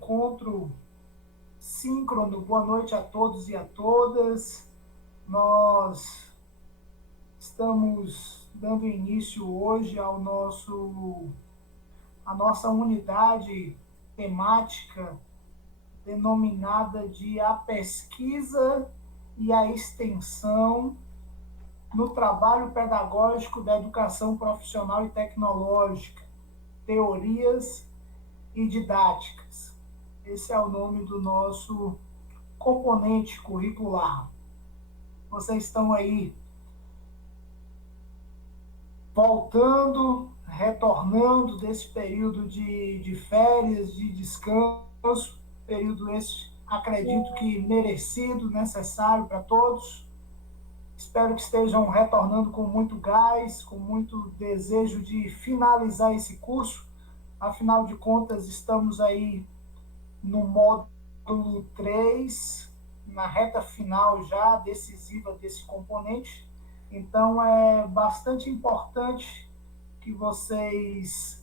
encontro síncrono. Boa noite a todos e a todas. Nós estamos dando início hoje à nossa unidade temática denominada de a pesquisa e a extensão no trabalho pedagógico da educação profissional e tecnológica, teorias e didáticas. Esse é o nome do nosso componente curricular. Vocês estão aí voltando, retornando desse período de férias, de descanso, período esse, acredito que merecido, necessário para todos. Espero que estejam retornando com muito gás, com muito desejo de finalizar esse curso. Afinal de contas, estamos aí no módulo 3, na reta final já decisiva desse componente. Então, é bastante importante que vocês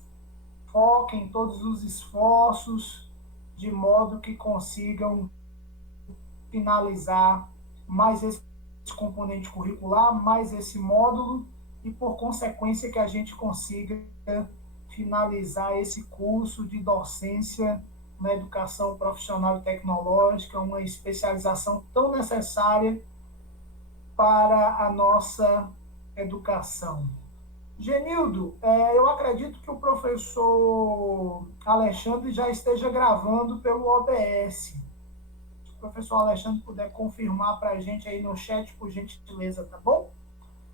foquem todos os esforços de modo que consigam finalizar mais esse componente curricular, mais esse módulo e, por consequência, que a gente consiga finalizar esse curso de docência na educação profissional e tecnológica, uma especialização tão necessária para a nossa educação. Genildo, eu acredito que o professor Alexandre já esteja gravando pelo OBS. Se o professor Alexandre puder confirmar para a gente aí no chat, por gentileza, tá bom?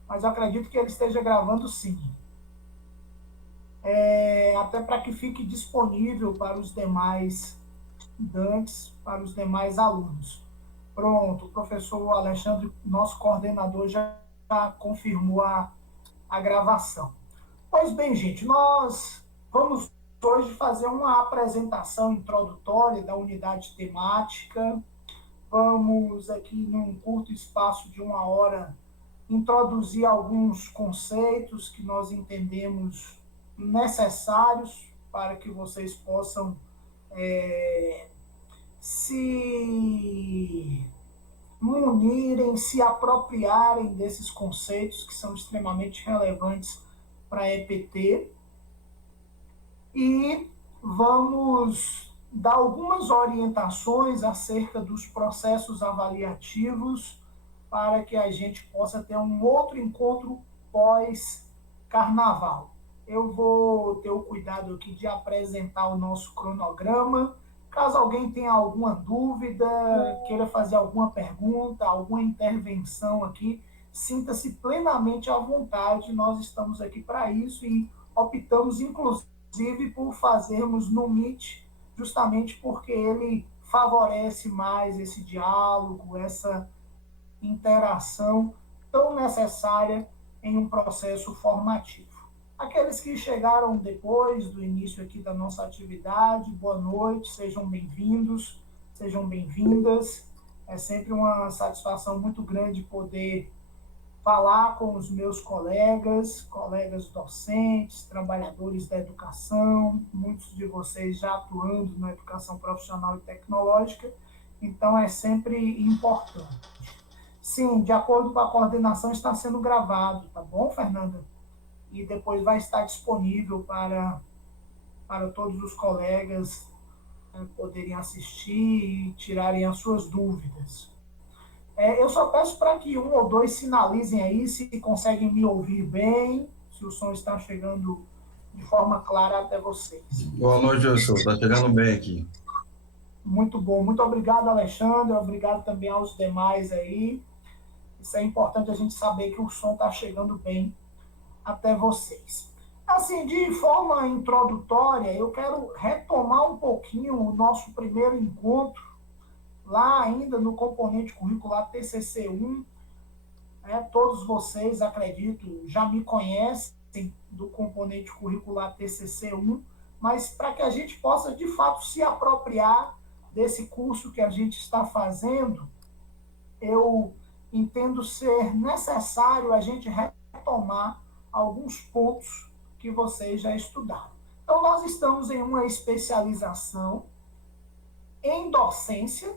Mas eu acredito que ele esteja gravando sim. Até para que fique disponível para os demais estudantes, para os demais alunos. Pronto, o professor Alexandre, nosso coordenador, já confirmou a gravação. Pois bem, gente, nós vamos hoje fazer uma apresentação introdutória da unidade temática. Vamos aqui, num curto espaço de 1 hora, introduzir alguns conceitos que nós entendemos necessários para que vocês possam se munirem, se apropriarem desses conceitos que são extremamente relevantes para a EPT. E vamos dar algumas orientações acerca dos processos avaliativos para que a gente possa ter um outro encontro pós-carnaval. Eu vou ter o cuidado aqui de apresentar o nosso cronograma. Caso alguém tenha alguma dúvida, queira fazer alguma pergunta, alguma intervenção aqui, sinta-se plenamente à vontade. Nós estamos aqui para isso e optamos, inclusive, por fazermos no Meet, justamente porque ele favorece mais esse diálogo, essa interação tão necessária em um processo formativo. Aqueles que chegaram depois do início aqui da nossa atividade, boa noite, sejam bem-vindos, sejam bem-vindas. É sempre uma satisfação muito grande poder falar com os meus colegas docentes, trabalhadores da educação, muitos de vocês já atuando na educação profissional e tecnológica, então é sempre importante. Sim, de acordo com a coordenação, está sendo gravado, tá bom, Fernanda? E depois vai estar disponível para todos os colegas poderem assistir e tirarem as suas dúvidas. Eu só peço para que 1 ou 2 sinalizem aí se conseguem me ouvir bem, se o som está chegando de forma clara até vocês. Boa noite, professor. Está chegando bem aqui. Muito bom. Muito obrigado, Alexandre. Obrigado também aos demais aí. Isso é importante a gente saber que o som está chegando bem até vocês. Assim, de forma introdutória, eu quero retomar um pouquinho o nosso primeiro encontro, lá ainda no componente curricular TCC1. Todos vocês, acredito, já me conhecem do componente curricular TCC1, mas para que a gente possa, de fato, se apropriar desse curso que a gente está fazendo, eu entendo ser necessário a gente retomar alguns pontos que vocês já estudaram. Então, nós estamos em uma especialização em docência,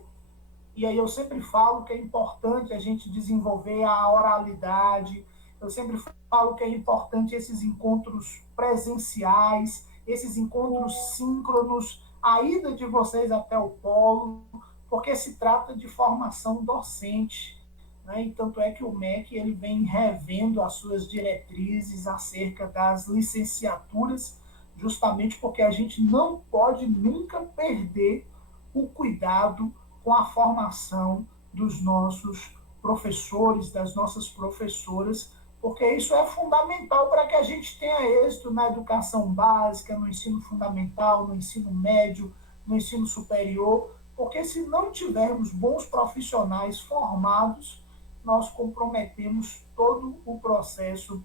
e aí eu sempre falo que é importante a gente desenvolver a oralidade, eu sempre falo que é importante esses encontros presenciais, esses encontros síncronos, a ida de vocês até o polo, porque se trata de formação docente, né? E tanto é que o MEC ele vem revendo as suas diretrizes acerca das licenciaturas, justamente porque a gente não pode nunca perder o cuidado com a formação dos nossos professores, das nossas professoras, porque isso é fundamental para que a gente tenha êxito na educação básica, no ensino fundamental, no ensino médio, no ensino superior, porque se não tivermos bons profissionais formados, nós comprometemos todo o processo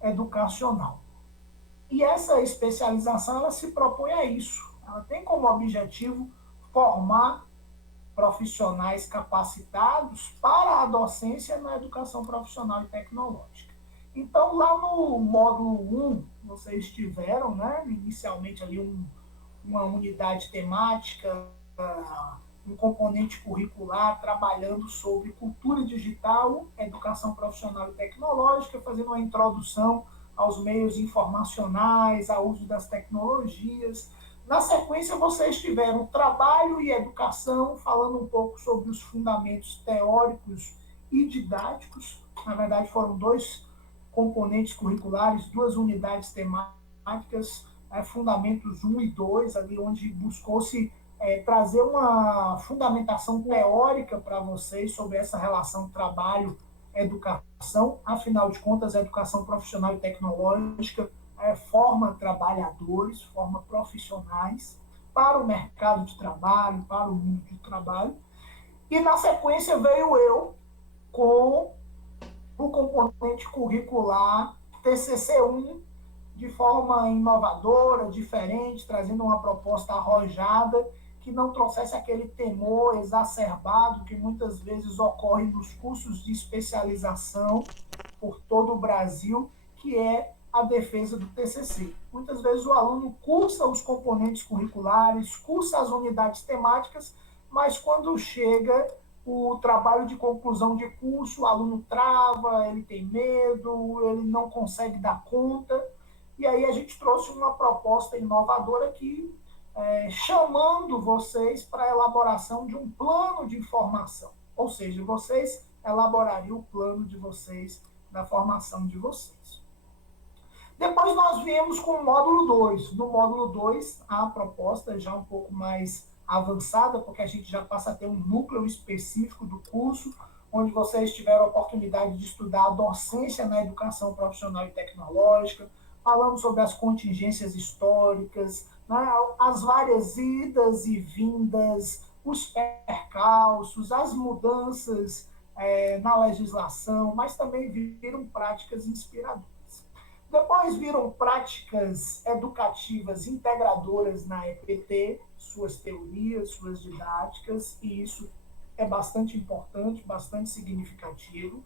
educacional. E essa especialização ela se propõe a isso. Ela tem como objetivo formar profissionais capacitados para a docência na educação profissional e tecnológica. Então, lá no módulo 1, vocês tiveram, né, inicialmente ali uma unidade temática, um componente curricular trabalhando sobre cultura digital, educação profissional e tecnológica, fazendo uma introdução aos meios informacionais, ao uso das tecnologias. Na sequência, vocês tiveram trabalho e educação, falando um pouco sobre os fundamentos teóricos e didáticos. Na verdade, foram dois componentes curriculares, duas unidades temáticas, fundamentos 1 e 2, ali onde buscou-se trazer uma fundamentação teórica para vocês sobre essa relação trabalho-educação. Afinal de contas, a educação profissional e tecnológica forma trabalhadores, forma profissionais para o mercado de trabalho, para o mundo de trabalho. E na sequência veio eu com o componente curricular TCC1, de forma inovadora, diferente, trazendo uma proposta arrojada, que não trouxesse aquele temor exacerbado que muitas vezes ocorre nos cursos de especialização por todo o Brasil, que é a defesa do TCC. Muitas vezes o aluno cursa os componentes curriculares, cursa as unidades temáticas, mas quando chega o trabalho de conclusão de curso, o aluno trava, ele tem medo, ele não consegue dar conta. E aí a gente trouxe uma proposta inovadora aqui, chamando vocês para a elaboração de um plano de formação. Ou seja, vocês elaborariam o plano de vocês, da formação de vocês. Depois nós viemos com o módulo 2. No módulo 2, a proposta já um pouco mais avançada, porque a gente já passa a ter um núcleo específico do curso, onde vocês tiveram a oportunidade de estudar a docência na educação profissional e tecnológica, falamos sobre as contingências históricas, né, as várias idas e vindas, os percalços, as mudanças na legislação, mas também viram práticas inspiradoras. Depois viram práticas educativas integradoras na EPT, suas teorias, suas didáticas, e isso é bastante importante, bastante significativo.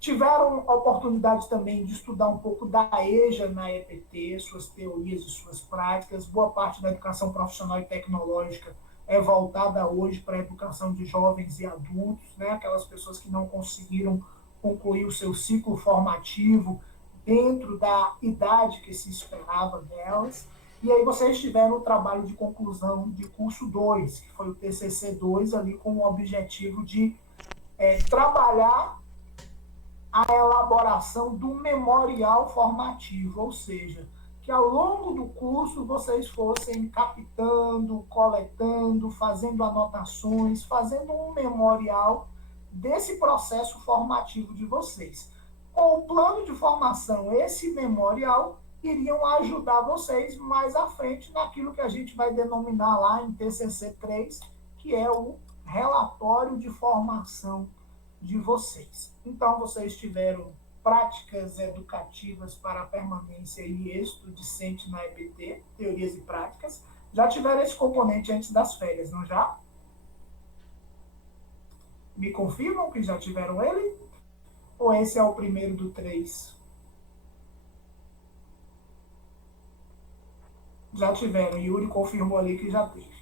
Tiveram a oportunidade também de estudar um pouco da EJA na EPT, suas teorias e suas práticas. Boa parte da educação profissional e tecnológica é voltada hoje para a educação de jovens e adultos, né? Aquelas pessoas que não conseguiram concluir o seu ciclo formativo dentro da idade que se esperava delas. E aí vocês tiveram o trabalho de conclusão de curso 2, que foi o TCC 2, ali com o objetivo de trabalhar a elaboração do memorial formativo, ou seja, que ao longo do curso vocês fossem captando, coletando, fazendo anotações, fazendo um memorial desse processo formativo de vocês. Com o plano de formação, esse memorial iriam ajudar vocês mais à frente naquilo que a gente vai denominar lá em TCC 3, que é o relatório de formação de vocês. Então, vocês tiveram práticas educativas para a permanência e êxito discente na EPT, teorias e práticas. Já tiveram esse componente antes das férias, não já? Me confirmam que já tiveram ele? Ou esse é o primeiro do 3? Já tiveram, Yuri confirmou ali que já teve.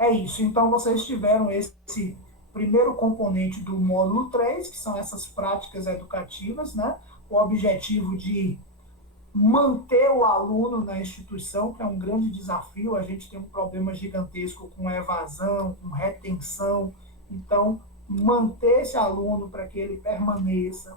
É isso. Então, vocês tiveram esse primeiro componente do módulo 3, que são essas práticas educativas, né? O objetivo de manter o aluno na instituição, que é um grande desafio. A gente tem um problema gigantesco com evasão, com retenção. Então, manter esse aluno para que ele permaneça,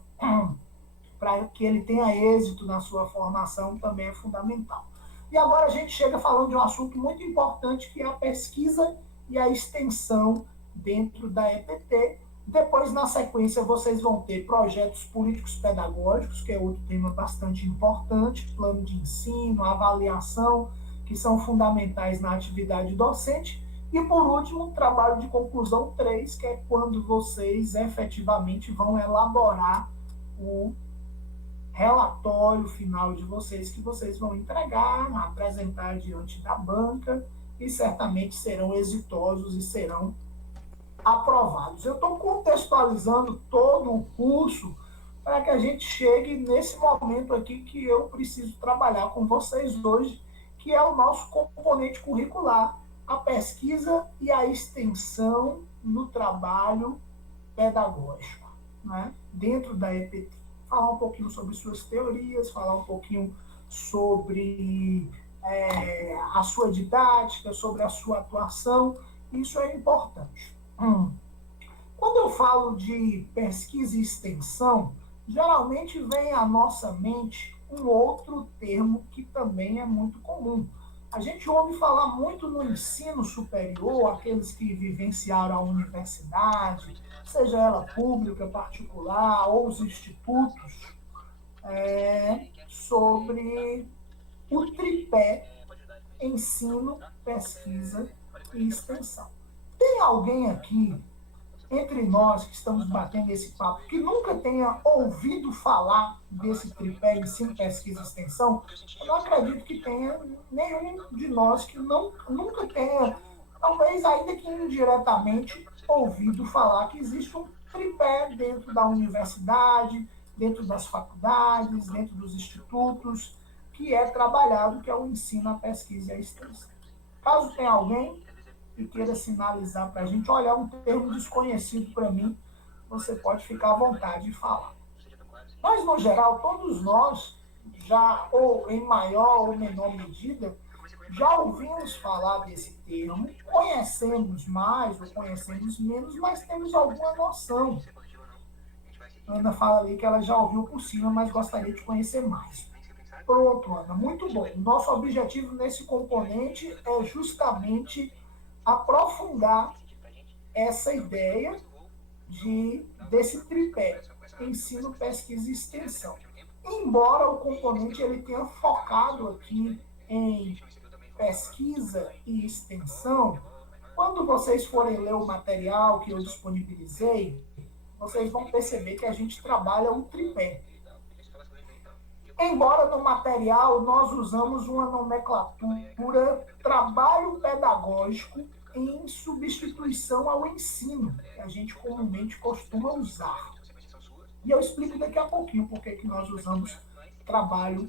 para que ele tenha êxito na sua formação, também é fundamental. E agora a gente chega falando de um assunto muito importante, que é a pesquisa e a extensão dentro da EPT. Depois, na sequência, vocês vão ter projetos políticos pedagógicos, que é outro tema bastante importante, plano de ensino, avaliação, que são fundamentais na atividade docente. E, por último, trabalho de conclusão 3, que é quando vocês efetivamente vão elaborar o relatório final de vocês, que vocês vão entregar, apresentar diante da banca, e certamente serão exitosos e serão aprovados. Eu estou contextualizando todo o curso para que a gente chegue nesse momento aqui que eu preciso trabalhar com vocês hoje, que é o nosso componente curricular, a pesquisa e a extensão no trabalho pedagógico, né? Dentro da EPT. Falar um pouquinho sobre suas teorias, falar um pouquinho sobre a sua didática, sobre a sua atuação. Isso é importante. Quando eu falo de pesquisa e extensão, geralmente vem à nossa mente um outro termo que também é muito comum. A gente ouve falar muito no ensino superior, aqueles que vivenciaram a universidade, seja ela pública, particular, ou os institutos, sobre o tripé ensino, pesquisa e extensão. Tem alguém aqui entre nós que estamos batendo esse papo, que nunca tenha ouvido falar desse tripé ensino, pesquisa e extensão? Eu não acredito que tenha nenhum de nós que nunca tenha, talvez ainda que indiretamente, ouvido falar que existe um tripé dentro da universidade, dentro das faculdades, dentro dos institutos, que é trabalhado, que é o ensino, a pesquisa e a extensão. Caso tenha alguém e queira sinalizar para a gente, olha, é um termo desconhecido para mim, você pode ficar à vontade de falar. Mas, no geral, todos nós, já ou em maior ou menor medida, já ouvimos falar desse termo, conhecemos mais ou conhecemos menos, mas temos alguma noção. Ana fala ali que ela já ouviu por cima, mas gostaria de conhecer mais. Pronto, Ana, muito bom. Nosso objetivo nesse componente é justamente aprofundar essa ideia desse tripé, ensino, pesquisa e extensão. Embora o componente ele tenha focado aqui em pesquisa e extensão, quando vocês forem ler o material que eu disponibilizei, vocês vão perceber que a gente trabalha um tripé. Embora no material nós usamos uma nomenclatura trabalho pedagógico em substituição ao ensino, que a gente comumente costuma usar. E eu explico daqui a pouquinho por que nós usamos trabalho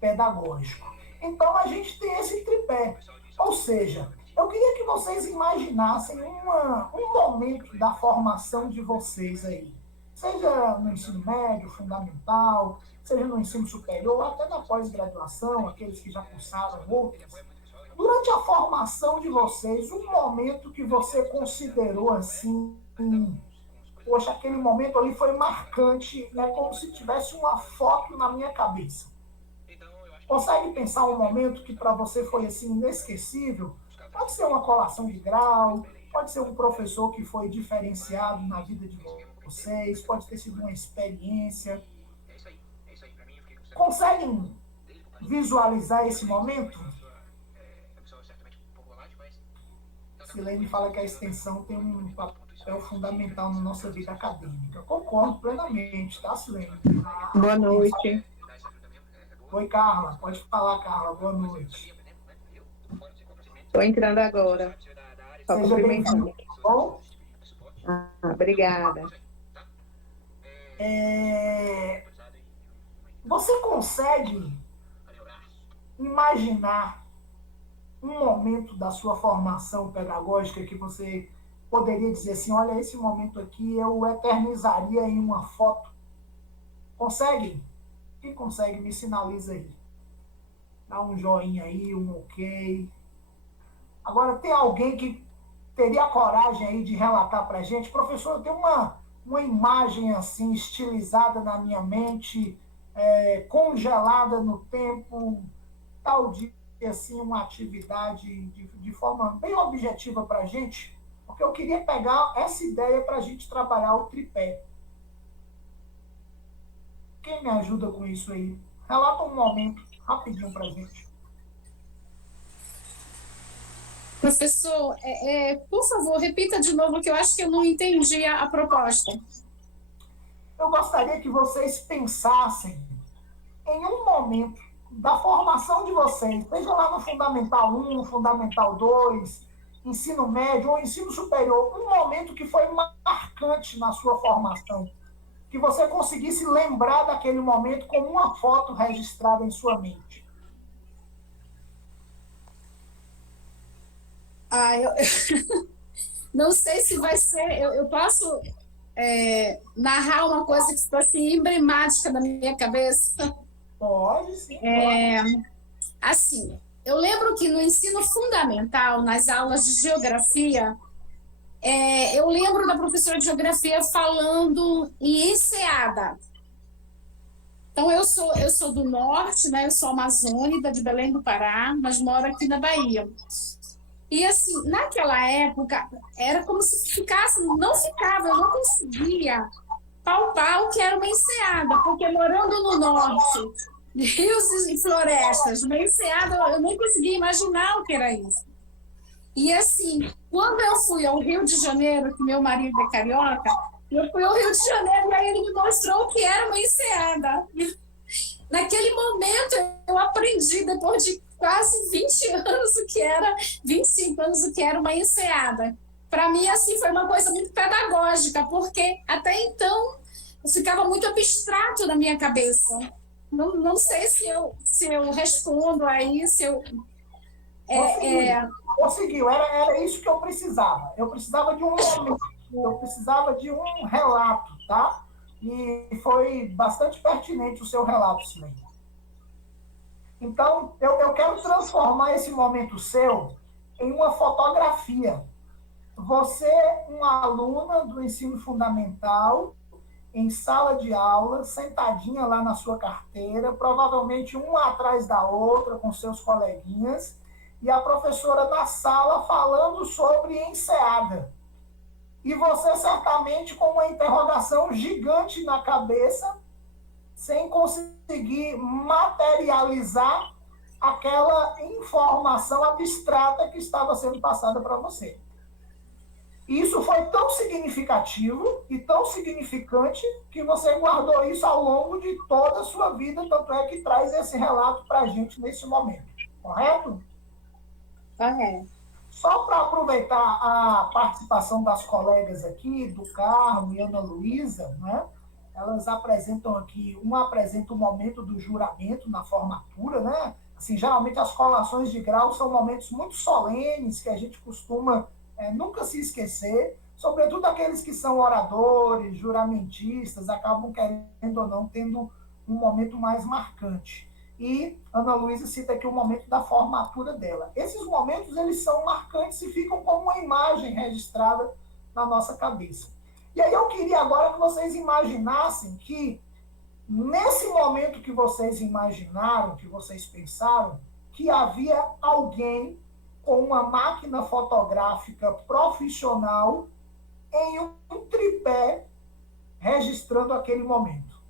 pedagógico. Então a gente tem esse tripé. Ou seja, eu queria que vocês imaginassem um momento da formação de vocês aí. Seja no ensino médio, fundamental, seja no ensino superior, até na pós-graduação, aqueles que já cursaram outras. Durante a formação de vocês, um momento que você considerou assim, poxa, aquele momento ali foi marcante, né, como se tivesse uma foto na minha cabeça. Consegue pensar um momento que para você foi assim inesquecível? Pode ser uma colação de grau, pode ser um professor que foi diferenciado na vida de vocês, pode ter sido uma experiência. Conseguem visualizar esse momento? Silene fala que a extensão tem um papel fundamental na nossa vida acadêmica. Concordo plenamente, tá, Silene? Boa noite. Oi, Carla. Pode falar, Carla. Boa noite. Estou entrando agora. Só Seja bem-vindo. Bom? Obrigada. Você consegue imaginar um momento da sua formação pedagógica que você poderia dizer assim, olha, esse momento aqui eu eternizaria em uma foto? Consegue? Quem consegue, me sinaliza aí. Dá um joinha aí, um ok. Agora, tem alguém que teria coragem aí de relatar para a gente? Professor, eu tenho uma imagem assim, estilizada na minha mente, congelada no tempo, tal dia, assim, uma atividade de forma bem objetiva para a gente, porque eu queria pegar essa ideia para a gente trabalhar o tripé. Quem me ajuda com isso aí? Relata um momento rapidinho para a gente. Professor, por favor, repita de novo, que eu acho que eu não entendi a proposta. Eu gostaria que vocês pensassem em um momento da formação de vocês, seja lá no Fundamental 1, Fundamental 2, ensino médio ou ensino superior, um momento que foi marcante na sua formação, que você conseguisse lembrar daquele momento como uma foto registrada em sua mente. Eu não sei se vai ser... Eu posso narrar uma coisa que ficou assim, emblemática na minha cabeça? Pode, sim. Pode. Assim, eu lembro que no ensino fundamental, nas aulas de geografia, eu lembro da professora de geografia falando em enseada. Então, eu sou do norte, né? Eu sou amazônica, de Belém do Pará, mas moro aqui na Bahia. E, assim, naquela época, era como se ficasse, eu não conseguia palpar o que era uma enseada, porque morando no norte, rios e florestas, uma enseada, eu nem conseguia imaginar o que era isso. E, assim, quando eu fui ao Rio de Janeiro, que meu marido é carioca, eu fui ao Rio de Janeiro e aí ele me mostrou o que era uma enseada. Naquele momento, eu aprendi, depois de quase 20 anos, 25 anos, o que era uma enseada. Para mim, assim, foi uma coisa muito pedagógica, porque até então ficava muito abstrato na minha cabeça. Não sei se eu respondo aí, se eu... Conseguiu, era isso que eu precisava. Eu precisava de um momento, eu precisava de um relato, tá? E foi bastante pertinente o seu relato, Silene. Então, eu quero transformar esse momento seu em uma fotografia. Você, uma aluna do ensino fundamental, em sala de aula, sentadinha lá na sua carteira, provavelmente uma atrás da outra, com seus coleguinhas, e a professora na sala falando sobre enseada. E você certamente com uma interrogação gigante na cabeça, sem conseguir materializar aquela informação abstrata que estava sendo passada para você. Isso foi tão significativo e tão significante que você guardou isso ao longo de toda a sua vida, tanto é que traz esse relato para a gente nesse momento. Correto? Correto. Só para aproveitar a participação das colegas aqui, do Carmo e Ana Luísa, né? Elas apresentam aqui, uma apresenta o momento do juramento na formatura, né? Assim, geralmente as colações de grau são momentos muito solenes que a gente costuma nunca se esquecer, sobretudo aqueles que são oradores, juramentistas, acabam querendo ou não tendo um momento mais marcante. E Ana Luísa cita aqui o momento da formatura dela. Esses momentos, eles são marcantes e ficam como uma imagem registrada na nossa cabeça. E aí eu queria agora que vocês imaginassem que, nesse momento que vocês imaginaram, que vocês pensaram, que havia alguém com uma máquina fotográfica profissional em um tripé registrando aquele momento.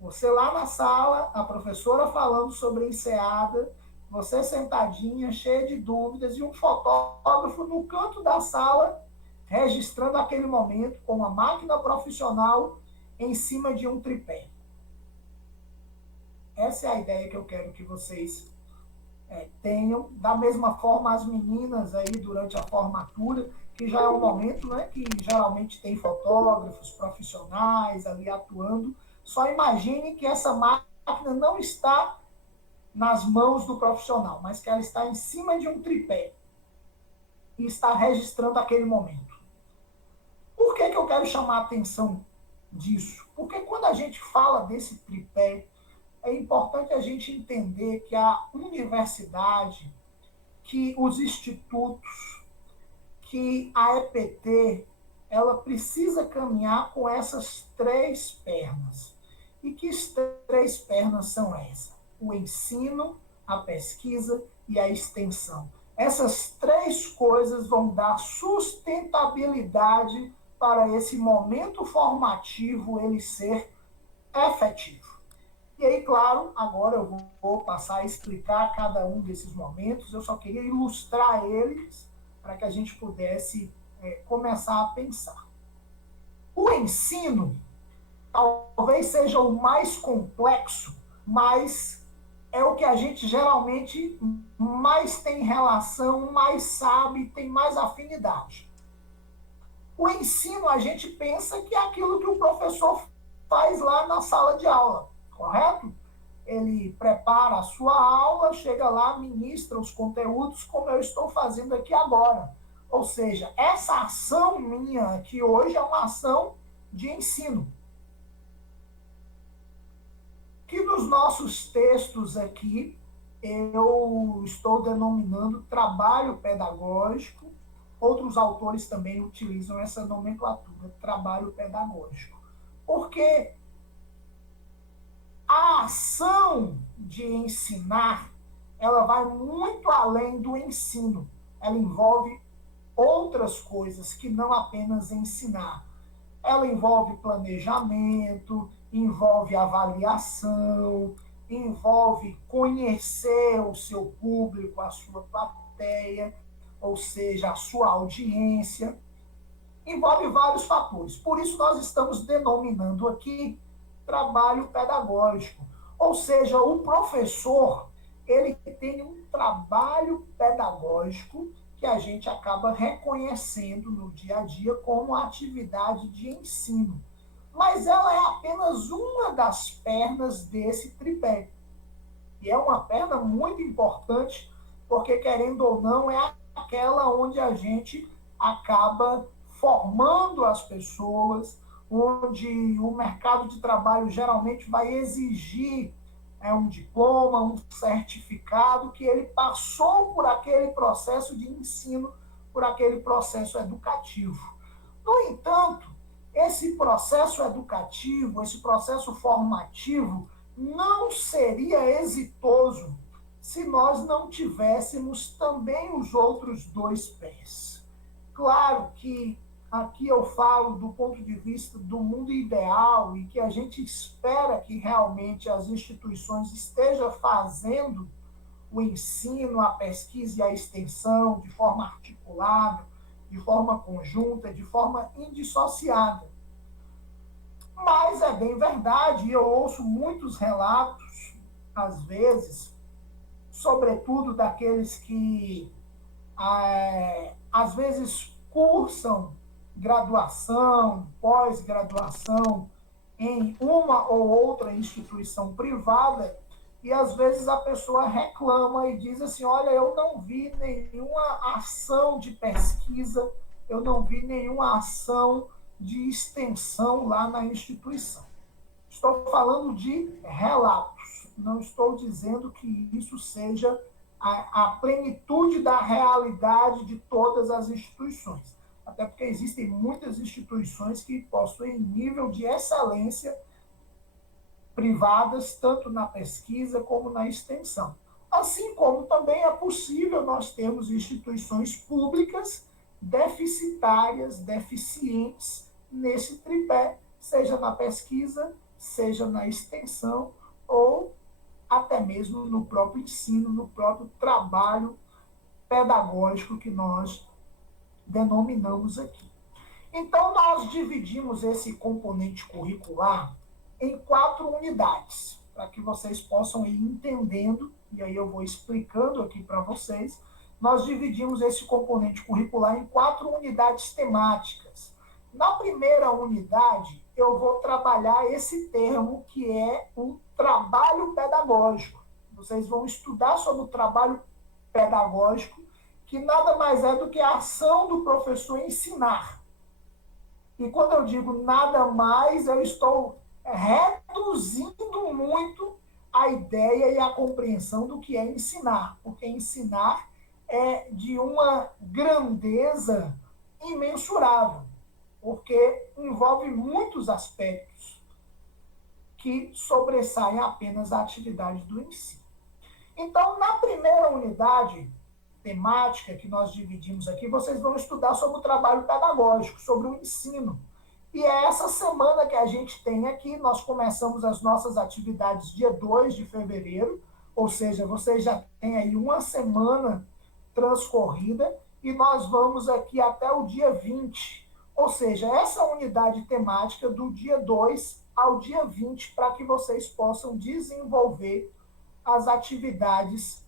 Você lá na sala, a professora falando sobre enseada, você sentadinha, cheia de dúvidas, e um fotógrafo no canto da sala registrando aquele momento com uma máquina profissional em cima de um tripé. Essa é a ideia que eu quero que vocês tenham. Da mesma forma, as meninas aí durante a formatura, que já é um momento, né, que geralmente tem fotógrafos profissionais ali atuando. Só imagine que essa máquina não está nas mãos do profissional, mas que ela está em cima de um tripé e está registrando aquele momento. Por que eu quero chamar a atenção disso? Porque quando a gente fala desse tripé, é importante a gente entender que a universidade, que os institutos, que a EPT, ela precisa caminhar com essas três pernas. E que três pernas são essas? O ensino, a pesquisa e a extensão. Essas três coisas vão dar sustentabilidade para esse momento formativo ele ser efetivo. E aí, claro, agora eu vou passar a explicar cada um desses momentos. Eu só queria ilustrar eles para que a gente pudesse começar a pensar. O ensino talvez seja o mais complexo, mas é o que a gente geralmente mais tem relação, mais sabe, tem mais afinidade. O ensino, a gente pensa que é aquilo que o professor faz lá na sala de aula, correto? Ele prepara a sua aula, chega lá, ministra os conteúdos, como eu estou fazendo aqui agora. Ou seja, essa ação minha aqui hoje é uma ação de ensino. Que nos nossos textos aqui, eu estou denominando trabalho pedagógico. Outros autores também utilizam essa nomenclatura, trabalho pedagógico. Porque a ação de ensinar, ela vai muito além do ensino. Ela envolve outras coisas que não apenas ensinar. Ela envolve planejamento, envolve avaliação, envolve conhecer o seu público, a sua plateia, ou seja, a sua audiência. Envolve vários fatores. Por isso, nós estamos denominando aqui trabalho pedagógico. Ou seja, o professor, ele tem um trabalho pedagógico que a gente acaba reconhecendo no dia a dia como atividade de ensino. Mas ela é apenas uma das pernas desse tripé. E é uma perna muito importante, porque, querendo ou não, é aquela onde a gente acaba formando as pessoas, onde o mercado de trabalho geralmente vai exigir um diploma, um certificado, que ele passou por aquele processo de ensino, por aquele processo educativo. No entanto, esse processo educativo, esse processo formativo, não seria exitoso se nós não tivéssemos também os outros dois pés. Claro que aqui eu falo do ponto de vista do mundo ideal e que a gente espera que realmente as instituições estejam fazendo o ensino, a pesquisa e a extensão de forma articulada, de forma conjunta, de forma indissociada. Mas é bem verdade, e eu ouço muitos relatos, às vezes, sobretudo daqueles que, às vezes, cursam graduação, pós-graduação em uma ou outra instituição privada, e às vezes a pessoa reclama e diz assim, olha, eu não vi nenhuma ação de pesquisa, eu não vi nenhuma ação de extensão lá na instituição. Estou falando de relatos, não estou dizendo que isso seja a plenitude da realidade de todas as instituições. Até porque existem muitas instituições que possuem nível de excelência privadas, tanto na pesquisa como na extensão. Assim como também é possível nós termos instituições públicas deficitárias, deficientes nesse tripé, seja na pesquisa, seja na extensão, ou até mesmo no próprio ensino, no próprio trabalho pedagógico que nós denominamos aqui. Então, nós dividimos esse componente curricular em 4 unidades, para que vocês possam ir entendendo, e aí eu vou explicando aqui para vocês. Nós dividimos esse componente curricular em 4 unidades temáticas. Na primeira unidade, eu vou trabalhar esse termo que é um trabalho pedagógico. Vocês vão estudar sobre o trabalho pedagógico, que nada mais é do que a ação do professor ensinar. E quando eu digo nada mais, eu estou reduzindo muito a ideia e a compreensão do que é ensinar, porque ensinar é de uma grandeza imensurável, porque envolve muitos aspectos que sobressaem apenas a atividade do ensino. Então, na primeira unidade temática que nós dividimos aqui, vocês vão estudar sobre o trabalho pedagógico, sobre o ensino. E é essa semana que a gente tem aqui, nós começamos as nossas atividades dia 2 de fevereiro, ou seja, vocês já têm aí uma semana transcorrida, e nós vamos aqui até o dia 20, ou seja, essa unidade temática do dia 2 ao dia 20, para que vocês possam desenvolver as atividades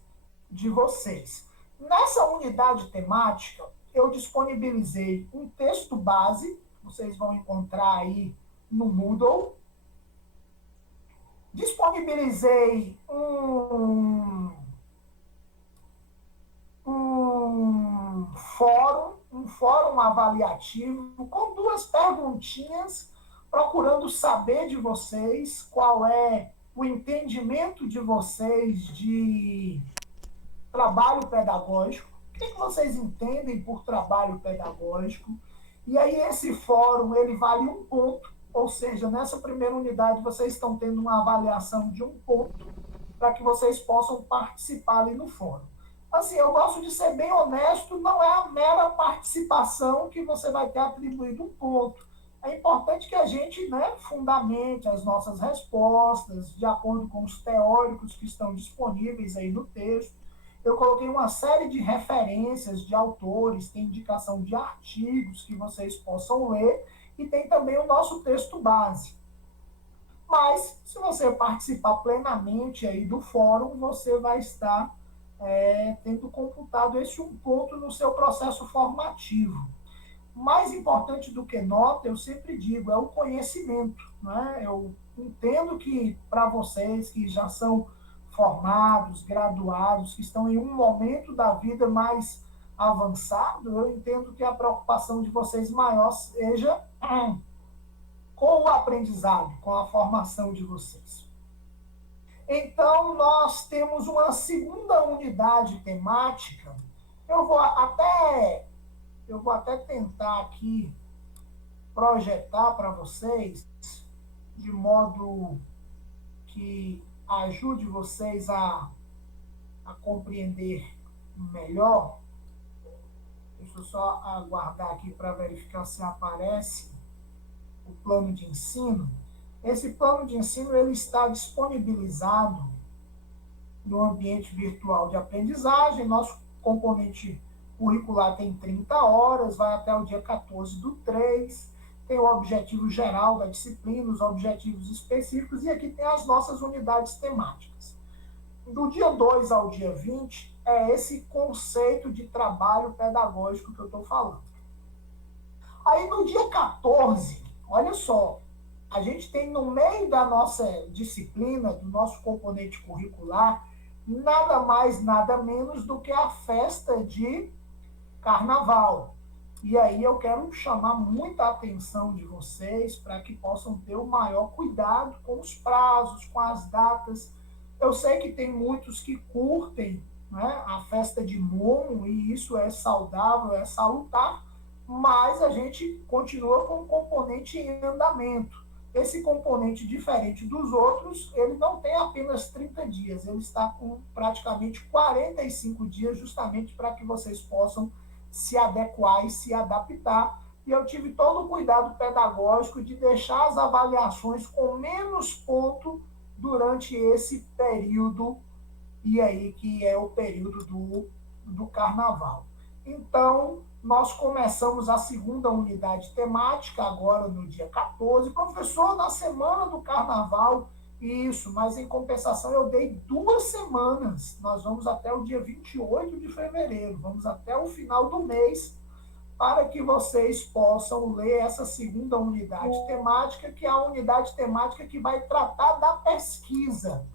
de vocês. Nessa unidade temática, eu disponibilizei um texto base, vocês vão encontrar aí no Moodle. Disponibilizei um fórum avaliativo com 2 perguntinhas, procurando saber de vocês qual é o entendimento de vocês de trabalho pedagógico, o que vocês entendem por trabalho pedagógico. E aí esse fórum, ele vale 1 ponto, ou seja, nessa primeira unidade vocês estão tendo uma avaliação de 1 ponto para que vocês possam participar ali no fórum. Assim, eu gosto de ser bem honesto, não é a mera participação que você vai ter atribuído 1 ponto. É importante que a gente, fundamente as nossas respostas, de acordo com os teóricos que estão disponíveis aí no texto. Eu coloquei uma série de referências de autores, tem indicação de artigos que vocês possam ler, e tem também o nosso texto base. Mas, se você participar plenamente aí do fórum, você vai estar tendo computado esse 1 ponto no seu processo formativo. Mais importante do que nota, eu sempre digo, é o conhecimento. Eu entendo que para vocês que já são formados, graduados, que estão em um momento da vida mais avançado, eu entendo que a preocupação de vocês maior seja com o aprendizado, com a formação de vocês. Então, nós temos uma segunda unidade temática. Eu vou até tentar aqui projetar para vocês, de modo que ajude vocês a compreender melhor. Deixa eu só aguardar aqui para verificar se aparece o plano de ensino. Esse plano de ensino ele está disponibilizado no ambiente virtual de aprendizagem. Nosso componente curricular tem 30 horas, vai até o dia 14/3. Tem o objetivo geral da disciplina, os objetivos específicos, e aqui tem as nossas unidades temáticas. Do dia 2 ao dia 20, é esse conceito de trabalho pedagógico que eu estou falando. Aí no dia 14, olha só, a gente tem no meio da nossa disciplina, do nosso componente curricular, nada mais, nada menos do que a festa de carnaval. E aí eu quero chamar muita atenção de vocês para que possam ter o maior cuidado com os prazos, com as datas. Eu sei que tem muitos que curtem a festa de Momo, e isso é saudável, é salutar, mas a gente continua com um componente em andamento. Esse componente, diferente dos outros, ele não tem apenas 30 dias, ele está com praticamente 45 dias, justamente para que vocês possam se adequar e se adaptar. E eu tive todo o cuidado pedagógico de deixar as avaliações com menos ponto durante esse período, e aí que é o período do carnaval. Então, nós começamos a segunda unidade temática agora no dia 14. Professor, na semana do carnaval, isso, mas em compensação eu dei 2 semanas. Nós vamos até o dia 28 de fevereiro, vamos até o final do mês, para que vocês possam ler essa segunda unidade temática, que é a unidade temática que vai tratar da pesquisa.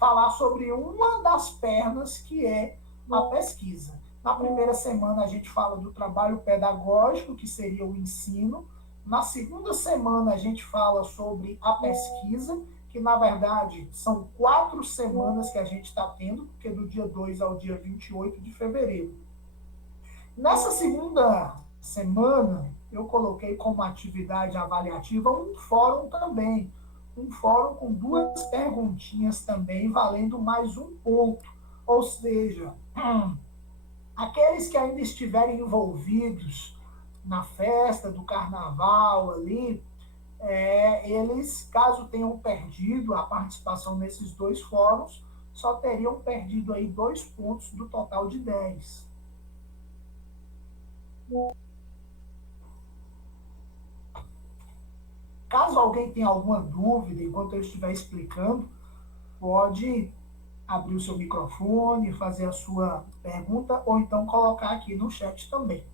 falar sobre uma das pernas que é a pesquisa. Na primeira semana, a gente fala do trabalho pedagógico, que seria o ensino. Na segunda semana, a gente fala sobre a pesquisa, que, na verdade, são 4 semanas que a gente está tendo, porque do dia 2 ao dia 28 de fevereiro. Nessa segunda semana, eu coloquei como atividade avaliativa um fórum também. Um fórum com 2 perguntinhas também, valendo mais um ponto. Ou seja, aqueles que ainda estiverem envolvidos na festa do carnaval ali, eles, caso tenham perdido a participação nesses 2 fóruns, só teriam perdido aí 2 pontos do total de 10. Caso alguém tenha alguma dúvida, enquanto eu estiver explicando, pode abrir o seu microfone, fazer a sua pergunta, ou então colocar aqui no chat também.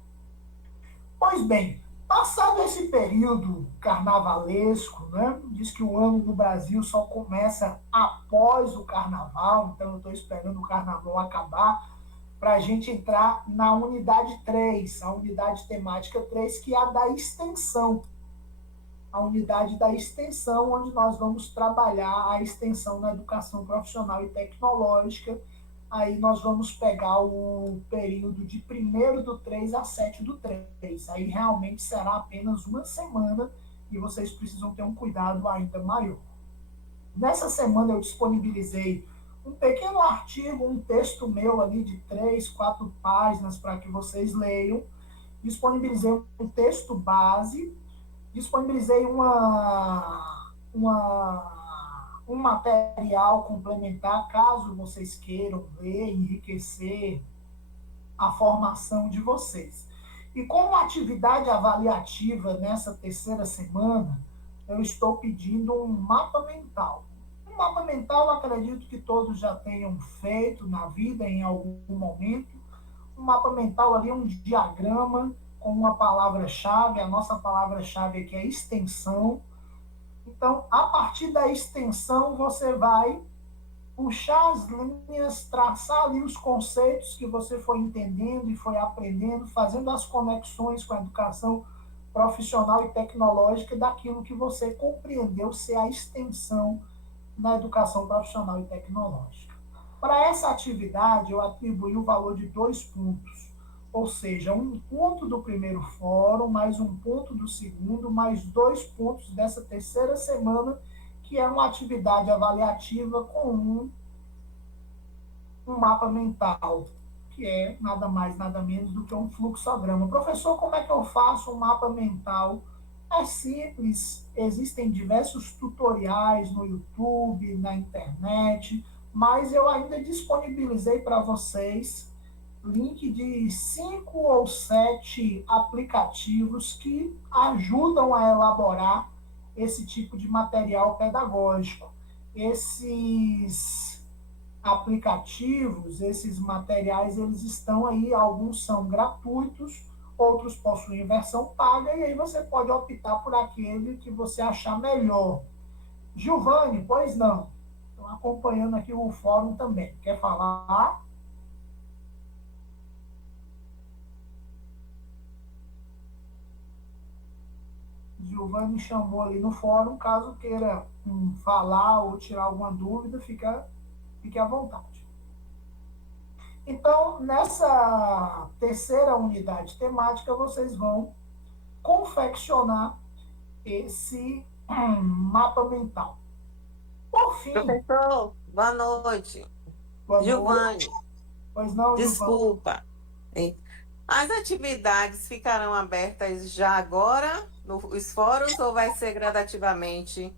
Pois bem, passado esse período carnavalesco, né? Diz que o ano no Brasil só começa após o carnaval, então eu estou esperando o carnaval acabar para a gente entrar na unidade 3, a unidade temática 3, que é a da extensão. A unidade da extensão, onde nós vamos trabalhar a extensão na educação profissional e tecnológica. Aí nós vamos pegar o período de 1º do 3 a 7 do 3. Aí realmente será apenas uma semana e vocês precisam ter um cuidado ainda maior. Nessa semana eu disponibilizei um pequeno artigo, um texto meu ali de 3, 4 páginas para que vocês leiam. Disponibilizei um texto base, disponibilizei um material complementar, caso vocês queiram ler, enriquecer a formação de vocês. E como atividade avaliativa nessa terceira semana, eu estou pedindo um mapa mental. Um mapa mental, acredito que todos já tenham feito na vida em algum momento. Um mapa mental ali, um diagrama com uma palavra-chave. A nossa palavra-chave aqui é extensão. Então, a partir da extensão, você vai puxar as linhas, traçar ali os conceitos que você foi entendendo e foi aprendendo, fazendo as conexões com a educação profissional e tecnológica daquilo que você compreendeu ser a extensão na educação profissional e tecnológica. Para essa atividade, eu atribuí o valor de 2 pontos. Ou seja, 1 ponto do primeiro fórum, mais 1 ponto do segundo, mais 2 pontos dessa terceira semana, que é uma atividade avaliativa com um mapa mental, que é nada mais, nada menos do que um fluxograma. Professor, como é que eu faço um mapa mental? É simples, existem diversos tutoriais no YouTube, na internet, mas eu ainda disponibilizei para vocês link de 5 ou 7 aplicativos que ajudam a elaborar esse tipo de material pedagógico. Esses aplicativos, esses materiais, eles estão aí, alguns são gratuitos, outros possuem versão paga, e aí você pode optar por aquele que você achar melhor. Giovanni, pois não. Estou acompanhando aqui o fórum também. Quer falar? Giovanni chamou ali no fórum, caso queira falar ou tirar alguma dúvida, fique à vontade. Então, nessa terceira unidade temática, vocês vão confeccionar esse mapa mental. Por fim... Professor, boa noite. Boa Giovanni, noite. Pois não, desculpa. Giovanni. As atividades ficarão abertas já agora nos fóruns ou vai ser gradativamente?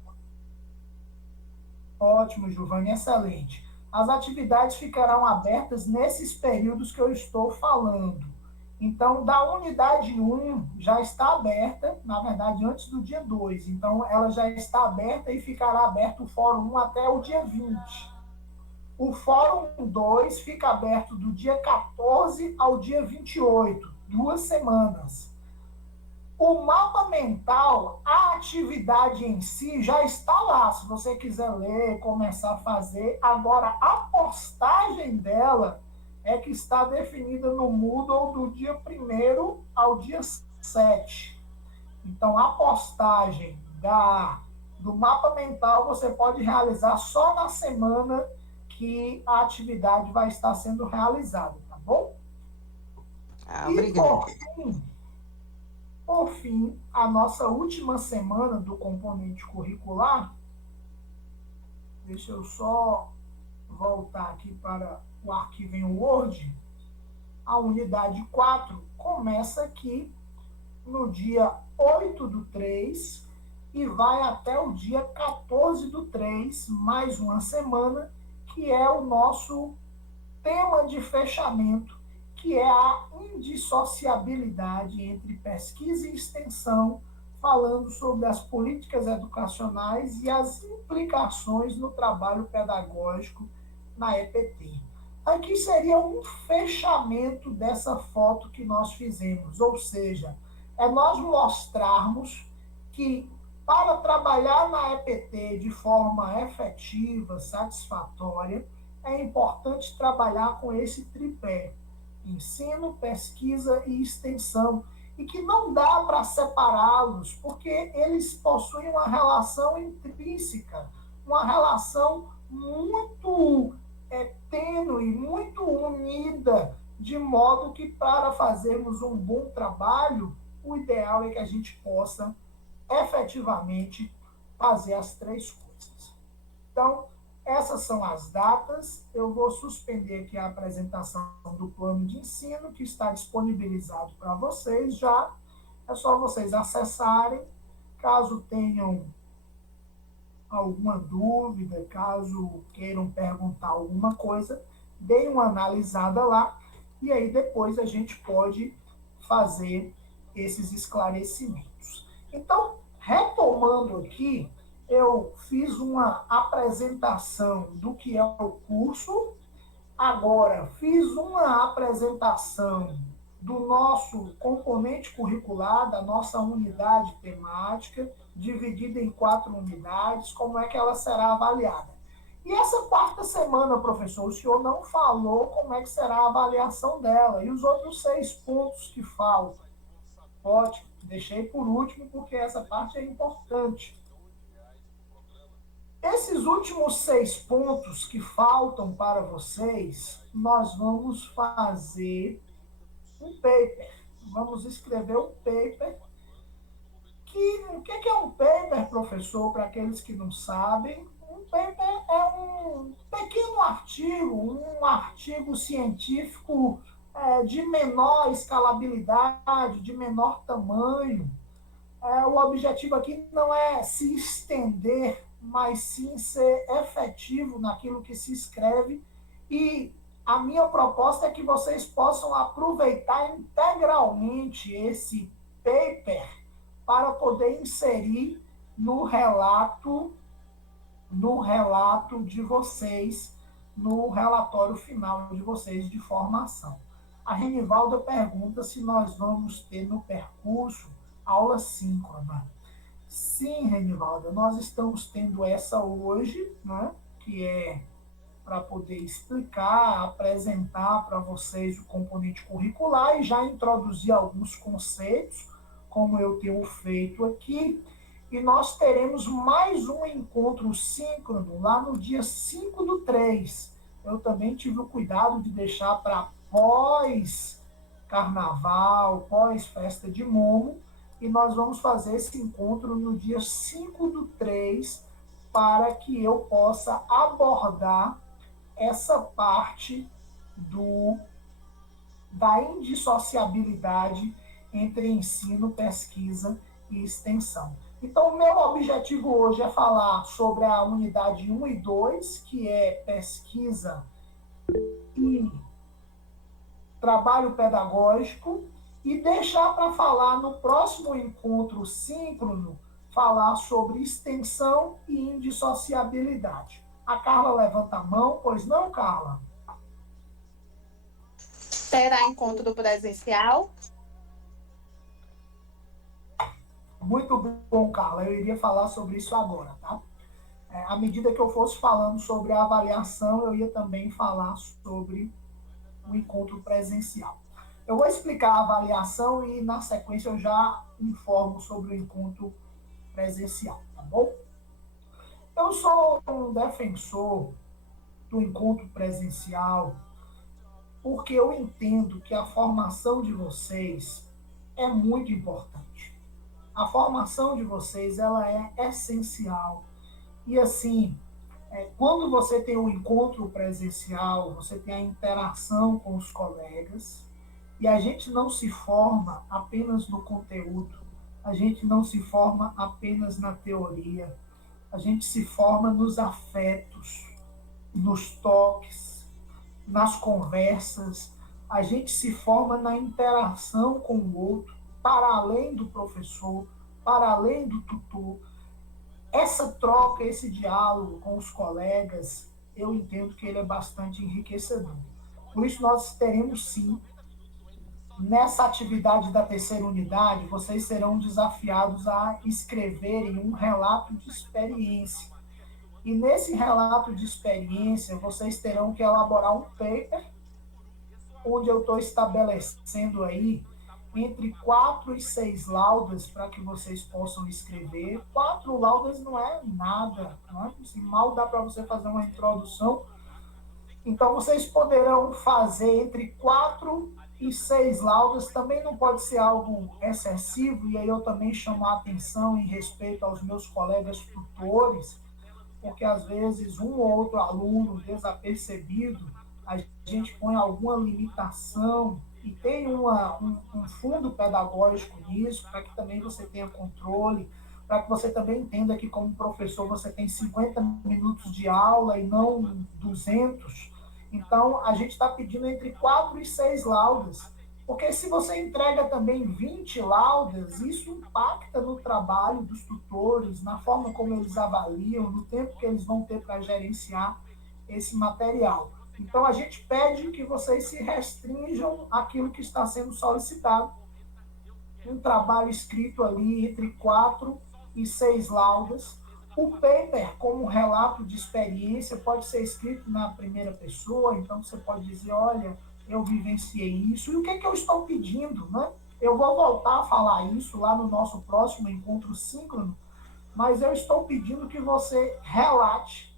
Ótimo, Giovanni, excelente. As atividades ficarão abertas nesses períodos que eu estou falando. Então, da unidade 1 já está aberta, na verdade, antes do dia 2. Então, ela já está aberta e ficará aberto o fórum 1 até o dia 20. O fórum 2 fica aberto do dia 14 ao dia 28, 2 semanas. O O mapa mental, a atividade em si já está lá, se você quiser ler, começar a fazer. Agora, a postagem dela é que está definida no Moodle do dia 1º ao dia 7. Então, a postagem do mapa mental você pode realizar só na semana que a atividade vai estar sendo realizada, tá bom? E Obrigada. por fim, a nossa última semana do componente curricular, deixa eu só voltar aqui para o arquivo em Word, a unidade 4 começa aqui no dia 8/3 e vai até o dia 14/3, mais uma semana, que é o nosso tema de fechamento, que é a indissociabilidade entre pesquisa e extensão, falando sobre as políticas educacionais e as implicações no trabalho pedagógico na EPT. Aqui seria um fechamento dessa foto que nós fizemos, ou seja, é nós mostrarmos que para trabalhar na EPT de forma efetiva, satisfatória, é importante trabalhar com esse tripé: ensino, pesquisa e extensão, e que não dá para separá-los, porque eles possuem uma relação intrínseca, uma relação muito tênue, muito unida, de modo que para fazermos um bom trabalho, o ideal é que a gente possa efetivamente fazer as três coisas. Então, essas são as datas. Eu vou suspender aqui a apresentação do plano de ensino, que está disponibilizado para vocês já. É só vocês acessarem. Caso tenham alguma dúvida, caso queiram perguntar alguma coisa, deem uma analisada lá e aí depois a gente pode fazer esses esclarecimentos. Então, retomando aqui, eu fiz uma apresentação do que é o curso, agora fiz uma apresentação do nosso componente curricular, da nossa unidade temática, dividida em 4 unidades, como é que ela será avaliada. E essa 4ª semana, professor, o senhor não falou como é que será a avaliação dela, e os outros 6 pontos que faltam. Ótimo, deixei por último, porque essa parte é importante. Esses últimos 6 pontos que faltam para vocês, nós vamos fazer um paper. Vamos escrever um paper. O que é um paper, professor, para aqueles que não sabem? Um paper é um pequeno artigo, um artigo científico de menor escalabilidade, de menor tamanho. O objetivo aqui não é se estender, mas sim ser efetivo naquilo que se escreve. E a minha proposta é que vocês possam aproveitar integralmente esse paper para poder inserir no relato de vocês, no relatório final de vocês de formação. A Renivalda pergunta se nós vamos ter no percurso aula síncrona. Sim, Renivalda, nós estamos tendo essa hoje, né, que é para poder explicar, apresentar para vocês o componente curricular e já introduzir alguns conceitos, como eu tenho feito aqui. E nós teremos mais um encontro síncrono lá no dia 5/3. Eu também tive o cuidado de deixar para pós-carnaval, pós-festa de Momo, e nós vamos fazer esse encontro no dia 5/3 para que eu possa abordar essa parte da indissociabilidade entre ensino, pesquisa e extensão. Então, o meu objetivo hoje é falar sobre a unidade 1 e 2, que é pesquisa e trabalho pedagógico, e deixar para falar no próximo encontro síncrono, falar sobre extensão e indissociabilidade. A Carla levanta a mão, pois não, Carla? Terá encontro presencial? Muito bom, Carla. Eu iria falar sobre isso agora, tá? À medida que eu fosse falando sobre a avaliação, eu ia também falar sobre o encontro presencial. Eu vou explicar a avaliação e, na sequência, eu já informo sobre o encontro presencial, tá bom? Eu sou um defensor do encontro presencial porque eu entendo que a formação de vocês é muito importante. A formação de vocês, ela é essencial. E assim, quando você tem um encontro presencial, você tem a interação com os colegas, e a gente não se forma apenas no conteúdo, a gente não se forma apenas na teoria, a gente se forma nos afetos, nos toques, nas conversas, a gente se forma na interação com o outro, para além do professor, para além do tutor. Essa troca, esse diálogo com os colegas, eu entendo que ele é bastante enriquecedor. Por isso, nós teremos sim, nessa atividade da terceira unidade, vocês serão desafiados a escreverem um relato de experiência. E nesse relato de experiência, vocês terão que elaborar um paper, onde eu estou estabelecendo aí entre 4 e 6 laudas para que vocês possam escrever. 4 laudas não é nada, não é? Assim, mal dá para você fazer uma introdução. Então, vocês poderão fazer entre 4 e 6 laudas, também não pode ser algo excessivo, e aí eu também chamo a atenção em respeito aos meus colegas tutores, porque às vezes um ou outro aluno desapercebido, a gente põe alguma limitação e tem um fundo pedagógico nisso, para que também você tenha controle, para que você também entenda que como professor você tem 50 minutos de aula e não 200. Então, a gente está pedindo entre 4 e 6 laudas, porque se você entrega também 20 laudas, isso impacta no trabalho dos tutores, na forma como eles avaliam, no tempo que eles vão ter para gerenciar esse material. Então, a gente pede que vocês se restringam àquilo que está sendo solicitado. Um trabalho escrito ali entre 4 e 6 laudas. O paper, como relato de experiência, pode ser escrito na primeira pessoa, então você pode dizer, olha, eu vivenciei isso, e o que é que eu estou pedindo, né? Eu vou voltar a falar isso lá no nosso próximo encontro síncrono, mas eu estou pedindo que você relate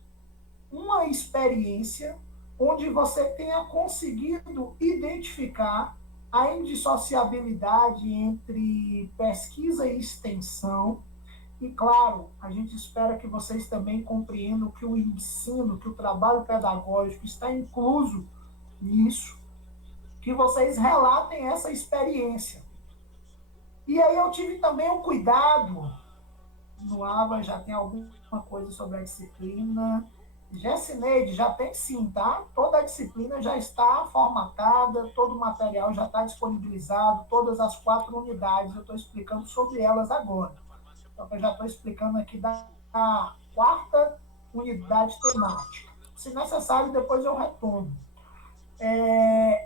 uma experiência onde você tenha conseguido identificar a indissociabilidade entre pesquisa e extensão. E, claro, a gente espera que vocês também compreendam que o ensino, que o trabalho pedagógico está incluso nisso, que vocês relatem essa experiência. E aí eu tive também o cuidado, no ABA já tem alguma coisa sobre a disciplina. Gessineide, já tem sim, tá? Toda a disciplina já está formatada, todo o material já está disponibilizado, todas as 4 unidades, eu estou explicando sobre elas agora. Então, eu já estou explicando aqui da 4ª unidade temática. Se necessário, depois eu retomo.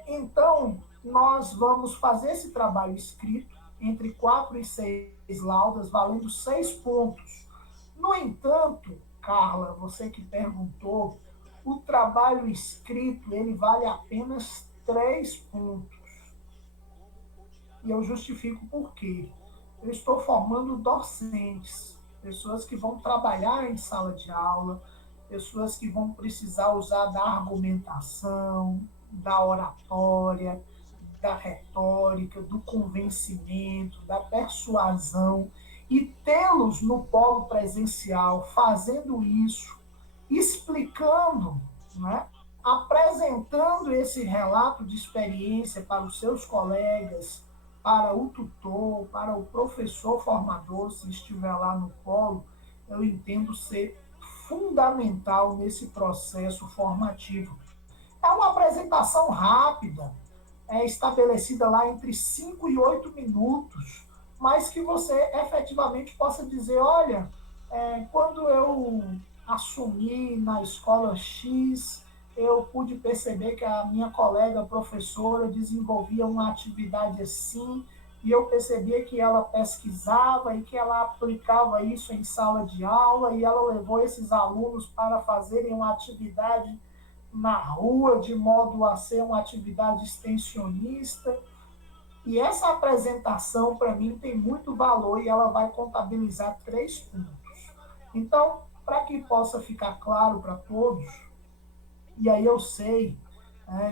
Então, nós vamos fazer esse trabalho escrito entre 4 e 6 laudas, valendo 6 pontos. No entanto, Carla, você que perguntou, o trabalho escrito, ele vale apenas 3 pontos. E eu justifico por quê. Eu estou formando docentes, pessoas que vão trabalhar em sala de aula, pessoas que vão precisar usar da argumentação, da oratória, da retórica, do convencimento, da persuasão, e tê-los no polo presencial fazendo isso, explicando, né, apresentando esse relato de experiência para os seus colegas, para o tutor, para o professor formador, se estiver lá no polo, eu entendo ser fundamental nesse processo formativo. É uma apresentação rápida, estabelecida lá entre 5 e 8 minutos, mas que você efetivamente possa dizer, olha, quando eu assumi na escola X, eu pude perceber que a minha colega professora desenvolvia uma atividade assim, e eu percebia que ela pesquisava e que ela aplicava isso em sala de aula, e ela levou esses alunos para fazerem uma atividade na rua, de modo a ser uma atividade extensionista. E essa apresentação, para mim, tem muito valor e ela vai contabilizar 3 pontos. Então, para que possa ficar claro para todos, e aí eu sei,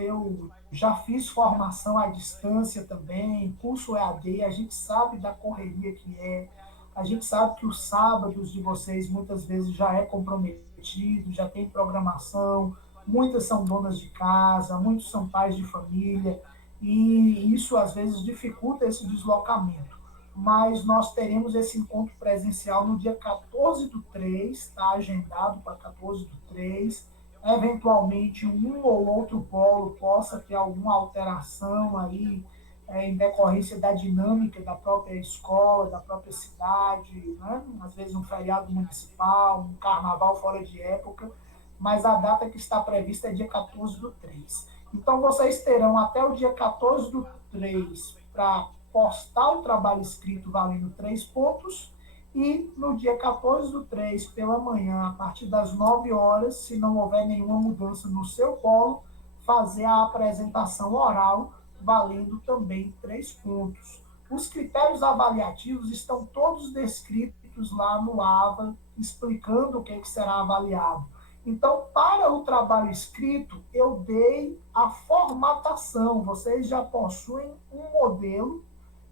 eu já fiz formação à distância também, curso EAD, a gente sabe da correria que é, a gente sabe que os sábados de vocês muitas vezes já é comprometido, já tem programação, muitas são donas de casa, muitos são pais de família, e isso às vezes dificulta esse deslocamento. Mas nós teremos esse encontro presencial no dia 14/3, está agendado para 14/3. Eventualmente, um ou outro polo possa ter alguma alteração aí, em decorrência da dinâmica da própria escola, da própria cidade, né? Às vezes um feriado municipal, um carnaval fora de época, mas a data que está prevista é dia 14/3. Então, vocês terão até o dia 14/3 para postar o trabalho escrito valendo 3 pontos, e no dia 14/3, pela manhã, a partir das 9 horas, se não houver nenhuma mudança no seu polo, fazer a apresentação oral, valendo também 3 pontos. Os critérios avaliativos estão todos descritos lá no AVA, explicando o que será avaliado. Então, para o trabalho escrito, eu dei a formatação. Vocês já possuem um modelo.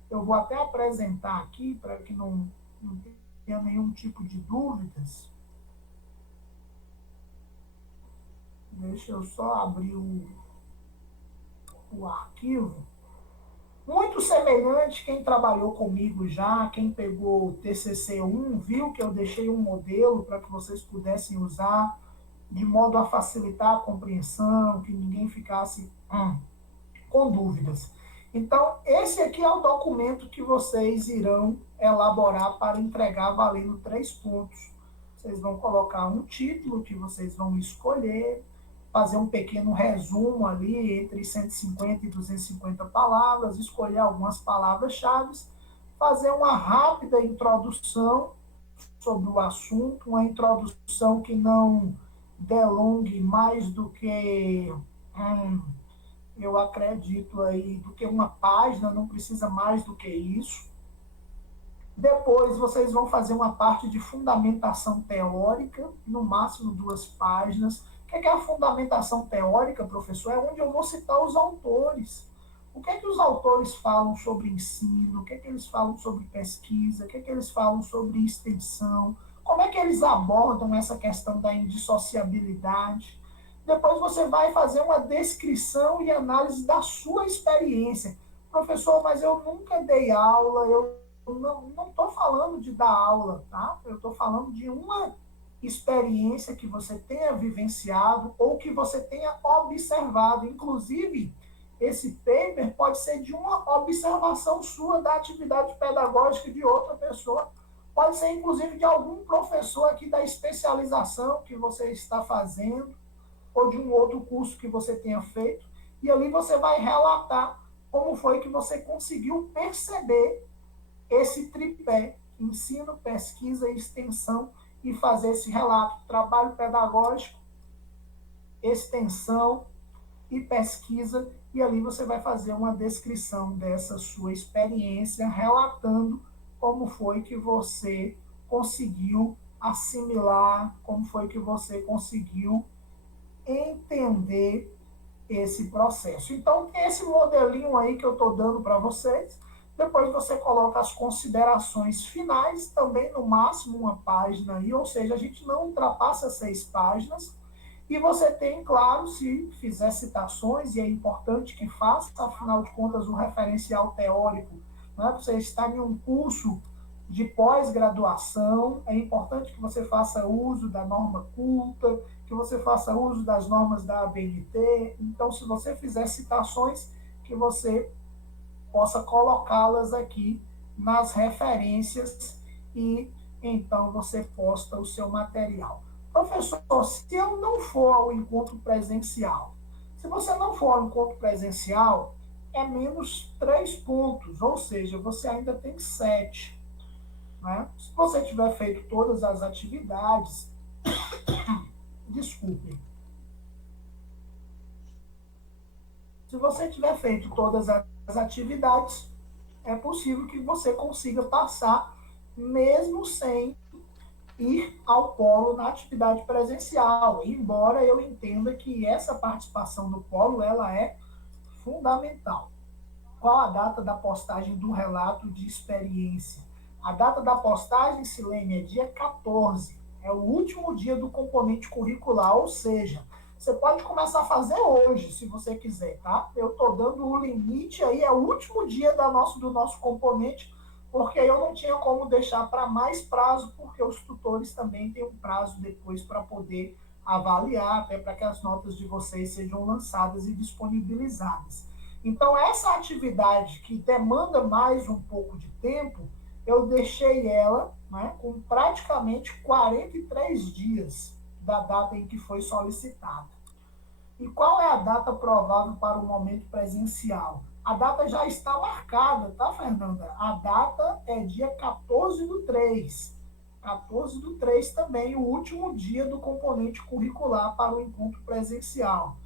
Eu vou até apresentar aqui, para que não tenha nenhum tipo de dúvidas. Deixa eu só abrir o arquivo. Muito semelhante, quem trabalhou comigo já, quem pegou o TCC1, viu que eu deixei um modelo para que vocês pudessem usar, de modo a facilitar a compreensão, que ninguém ficasse com dúvidas. Então, esse aqui é o documento que vocês irão elaborar para entregar valendo 3 pontos. Vocês vão colocar um título que vocês vão escolher, fazer um pequeno resumo ali entre 150 e 250 palavras, escolher algumas palavras-chave, fazer uma rápida introdução sobre o assunto, uma introdução que não delongue mais do que, eu acredito aí, do que uma página, não precisa mais do que isso. Depois vocês vão fazer uma parte de fundamentação teórica, no máximo 2 páginas. O que é a fundamentação teórica, professor? É onde eu vou citar os autores. O que é que os autores falam sobre ensino? O que é que eles falam sobre pesquisa? O que é que eles falam sobre extensão? Como é que eles abordam essa questão da indissociabilidade? Depois você vai fazer uma descrição e análise da sua experiência. Professor, mas eu nunca dei aula, eu não estou falando de dar aula, tá? Eu estou falando de uma experiência que você tenha vivenciado ou que você tenha observado. Inclusive, esse paper pode ser de uma observação sua da atividade pedagógica de outra pessoa. Pode ser, inclusive, de algum professor aqui da especialização que você está fazendo, ou de um outro curso que você tenha feito, e ali você vai relatar como foi que você conseguiu perceber esse tripé, ensino, pesquisa e extensão, e fazer esse relato, trabalho pedagógico, extensão e pesquisa, e ali você vai fazer uma descrição dessa sua experiência, relatando como foi que você conseguiu assimilar, como foi que você conseguiu entender esse processo. Então, tem esse modelinho aí que eu estou dando para vocês. Depois você coloca as considerações finais, também no máximo 1 página aí, ou seja, a gente não ultrapassa 6 páginas. E você tem, claro, se fizer citações, e é importante que faça, afinal de contas, um referencial teórico, né? Você está em um curso de pós-graduação, é importante que você faça uso da norma culta, que você faça uso das normas da ABNT. Então, se você fizer citações, que você possa colocá-las aqui nas referências, e então você posta o seu material. Professor, se eu não for ao encontro presencial, se você não for ao encontro presencial, é menos 3 pontos, ou seja, você ainda tem 7. Né? Se você tiver feito todas as atividades, desculpem. Se você tiver feito todas as atividades, é possível que você consiga passar, mesmo sem ir ao polo na atividade presencial, embora eu entenda que essa participação no polo ela é fundamental. Qual a data da postagem do relato de experiência? A data da postagem, Silene, é dia 14. É o último dia do componente curricular, ou seja, você pode começar a fazer hoje, se você quiser, tá? Eu estou dando o limite aí, é o último dia do nosso componente, porque eu não tinha como deixar para mais prazo, porque os tutores também têm um prazo depois para poder avaliar, até para que as notas de vocês sejam lançadas e disponibilizadas. Então, essa atividade que demanda mais um pouco de tempo, eu deixei ela, né, com praticamente 43 dias da data em que foi solicitada. E qual é a data provável para o momento presencial? A data já está marcada, tá, Fernanda? A data é dia 14/3. 14/3 também, o último dia do componente curricular para o encontro presencial.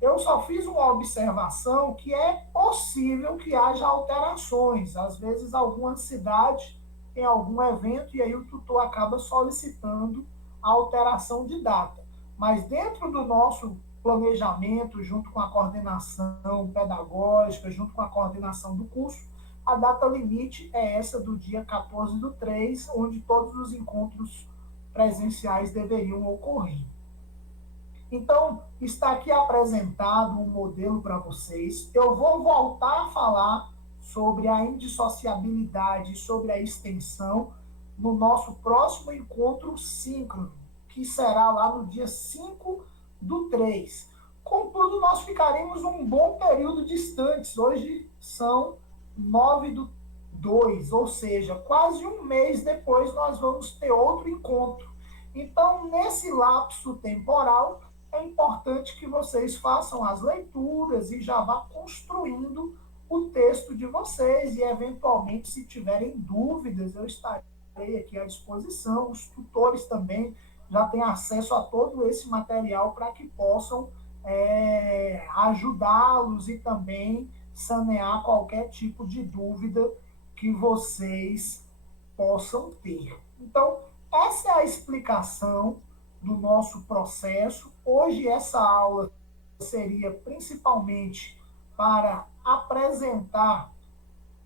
Eu só fiz uma observação que é possível que haja alterações. Às vezes, alguma cidade tem algum evento e aí o tutor acaba solicitando a alteração de data. Mas dentro do nosso planejamento, junto com a coordenação pedagógica, junto com a coordenação do curso, a data limite é essa do dia 14/3, onde todos os encontros presenciais deveriam ocorrer. Então, está aqui apresentado um modelo para vocês. Eu vou voltar a falar sobre a indissociabilidade, sobre a extensão, no nosso próximo encontro síncrono, que será lá no dia 5/3. Contudo, nós ficaremos um bom período distantes. Hoje são 9/2, ou seja, quase um mês depois nós vamos ter outro encontro. Então, nesse lapso temporal, é importante que vocês façam as leituras e já vá construindo o texto de vocês e, eventualmente, se tiverem dúvidas, eu estarei aqui à disposição. Os tutores também já têm acesso a todo esse material para que possam ajudá-los e também sanear qualquer tipo de dúvida que vocês possam ter. Então, essa é a explicação do nosso processo. Hoje essa aula seria principalmente para apresentar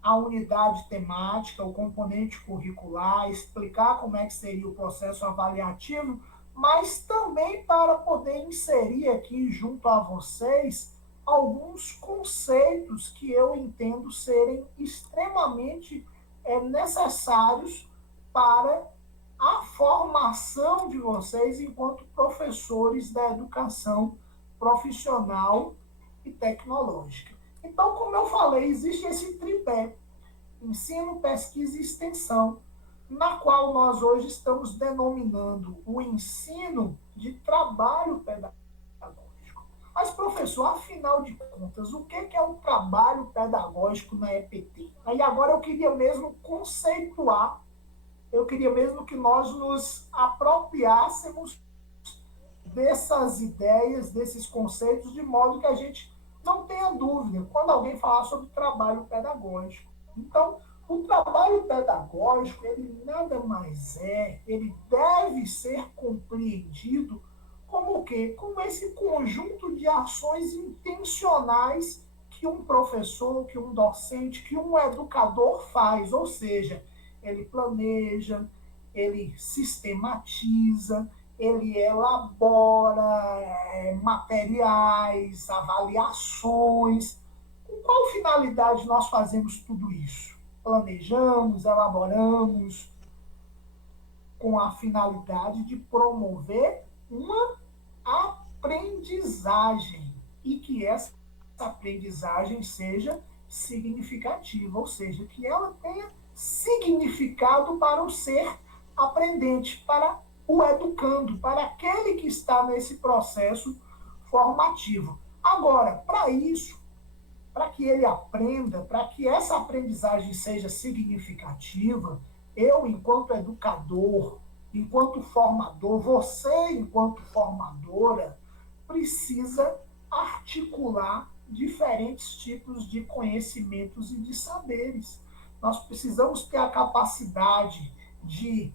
a unidade temática, o componente curricular, explicar como é que seria o processo avaliativo, mas também para poder inserir aqui junto a vocês alguns conceitos que eu entendo serem extremamente necessários para a formação de vocês enquanto professores da educação profissional e tecnológica. Então, como eu falei, existe esse tripé, ensino, pesquisa e extensão, na qual nós hoje estamos denominando o ensino de trabalho pedagógico. Mas, professor, afinal de contas, o que é um trabalho pedagógico na EPT? Aí agora eu queria mesmo conceituar, eu queria mesmo que nós nos apropriássemos dessas ideias, desses conceitos, de modo que a gente não tenha dúvida quando alguém falar sobre trabalho pedagógico. Então, o trabalho pedagógico, ele nada mais ele deve ser compreendido como o quê? Como esse conjunto de ações intencionais que um professor, que um docente, que um educador faz, ou seja, ele planeja, ele sistematiza, ele elabora materiais, avaliações. Com qual finalidade nós fazemos tudo isso? Planejamos, elaboramos, com a finalidade de promover uma aprendizagem e que essa aprendizagem seja significativa, ou seja, que ela tenha significado para o ser aprendente, para o educando, para aquele que está nesse processo formativo. Agora, para para que ele aprenda, para que essa aprendizagem seja significativa, eu, enquanto educador, enquanto formador, você, enquanto formadora, precisa articular diferentes tipos de conhecimentos e de saberes. Nós precisamos ter a capacidade de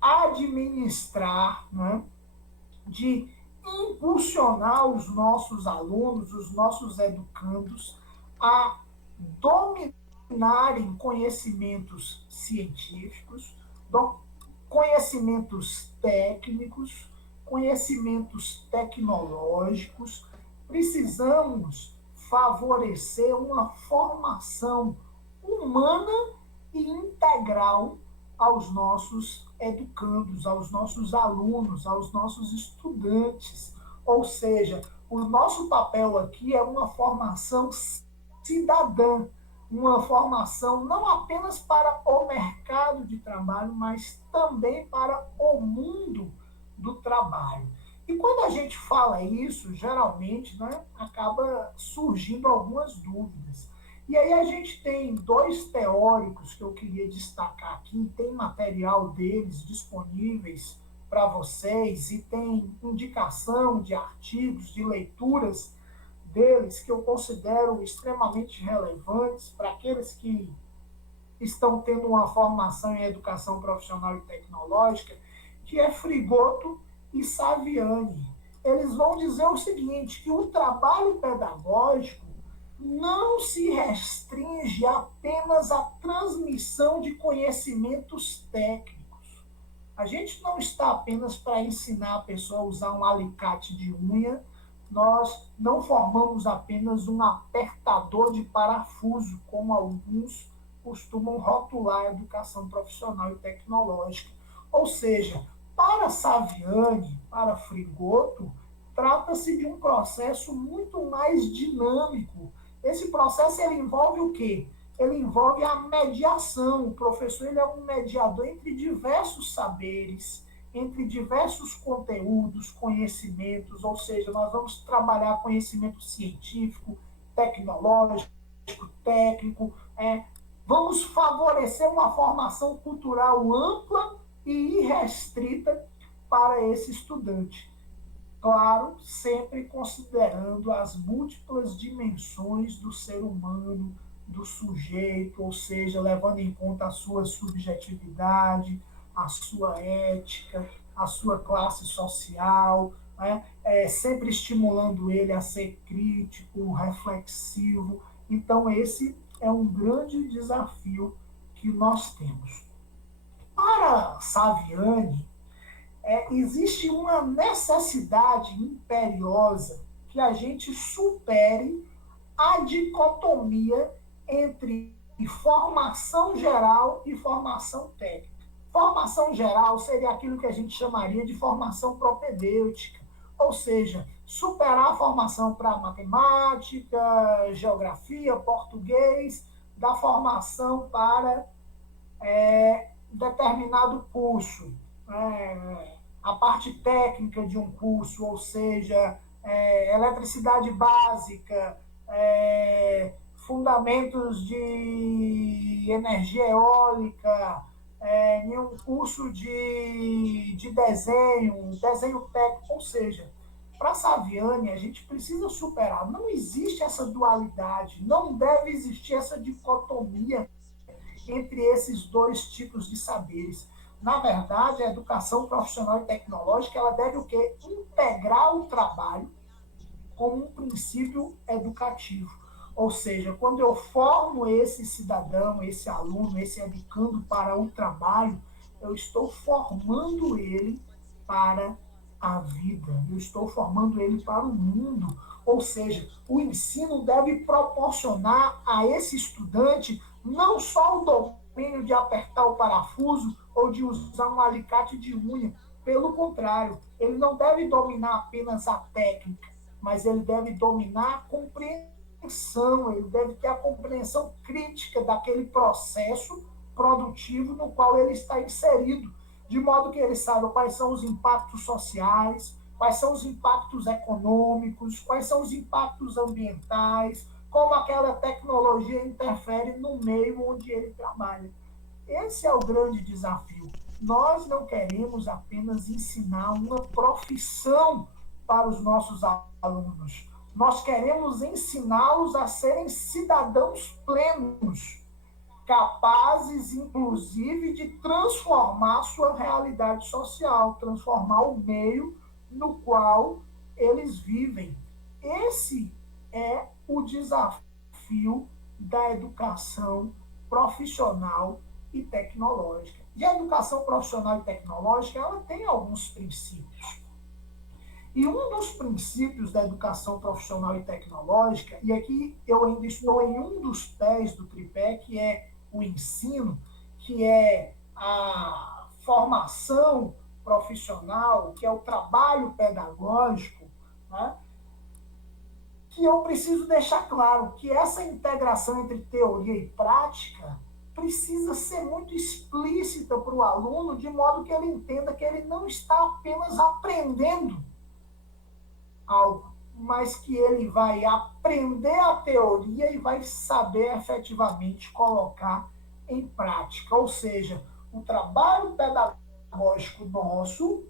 administrar, né, de impulsionar os nossos alunos, os nossos educandos, a dominarem conhecimentos científicos, conhecimentos técnicos, conhecimentos tecnológicos. Precisamos favorecer uma formação humana e integral aos nossos educandos, aos nossos alunos, aos nossos estudantes. Ou seja, o nosso papel aqui é uma formação cidadã, uma formação não apenas para o mercado de trabalho, mas também para o mundo do trabalho. E quando a gente fala isso, geralmente, né, acaba surgindo algumas dúvidas. E aí a gente tem dois teóricos que eu queria destacar aqui, tem material deles disponíveis para vocês e tem indicação de artigos, de leituras deles que eu considero extremamente relevantes para aqueles que estão tendo uma formação em educação profissional e tecnológica, que é Frigoto e Saviani. Eles vão dizer o seguinte, que o trabalho pedagógico não se restringe apenas à transmissão de conhecimentos técnicos. A gente não está apenas para ensinar a pessoa a usar um alicate de unha, nós não formamos apenas um apertador de parafuso, como alguns costumam rotular a educação profissional e tecnológica. Ou seja, para Saviani, para Frigoto, trata-se de um processo muito mais dinâmico. Esse processo ele envolve o quê? Ele envolve a mediação. O professor ele é um mediador entre diversos saberes, entre diversos conteúdos, conhecimentos, ou seja, nós vamos trabalhar conhecimento científico, tecnológico, técnico, vamos favorecer uma formação cultural ampla e irrestrita para esse estudante. Claro, sempre considerando as múltiplas dimensões do ser humano, do sujeito, ou seja, levando em conta a sua subjetividade, a sua ética, a sua classe social, né? Sempre estimulando ele a ser crítico, reflexivo. Então, esse é um grande desafio que nós temos. Para Saviani, existe uma necessidade imperiosa que a gente supere a dicotomia entre formação geral e formação técnica. Formação geral seria aquilo que a gente chamaria de formação propedêutica, ou seja, superar a formação para matemática, geografia, português, da formação para determinado curso. A parte técnica de um curso, ou seja, eletricidade básica, fundamentos de energia eólica, em um curso de desenho técnico, ou seja, para Saviani a gente precisa superar, não existe essa dualidade, não deve existir essa dicotomia entre esses dois tipos de saberes. Na verdade, a educação profissional e tecnológica, ela deve o quê? Integrar o trabalho como um princípio educativo. Ou seja, quando eu formo esse cidadão, esse aluno, esse educando para o trabalho, eu estou formando ele para a vida, eu estou formando ele para o mundo. Ou seja, o ensino deve proporcionar a esse estudante não só o domínio de apertar o parafuso ou de usar um alicate de unha. Pelo contrário, ele não deve dominar apenas a técnica, mas ele deve dominar a compreensão, ele deve ter a compreensão crítica daquele processo produtivo no qual ele está inserido, de modo que ele saiba quais são os impactos sociais, quais são os impactos econômicos, quais são os impactos ambientais, como aquela tecnologia interfere no meio onde ele trabalha. Esse é o grande desafio. Nós não queremos apenas ensinar uma profissão para os nossos alunos. Nós queremos ensiná-los a serem cidadãos plenos, capazes, inclusive, de transformar sua realidade social, transformar o meio no qual eles vivem. Esse é o desafio da educação profissional e tecnológica. E a educação profissional e tecnológica, ela tem alguns princípios. E um dos princípios da educação profissional e tecnológica, e aqui eu ainda estou em um dos pés do tripé, que é o ensino, que é a formação profissional, que é o trabalho pedagógico, né? Que eu preciso deixar claro que essa integração entre teoria e prática precisa ser muito explícita para o aluno, de modo que ele entenda que ele não está apenas aprendendo algo, mas que ele vai aprender a teoria e vai saber efetivamente colocar em prática. Ou seja, o trabalho pedagógico nosso,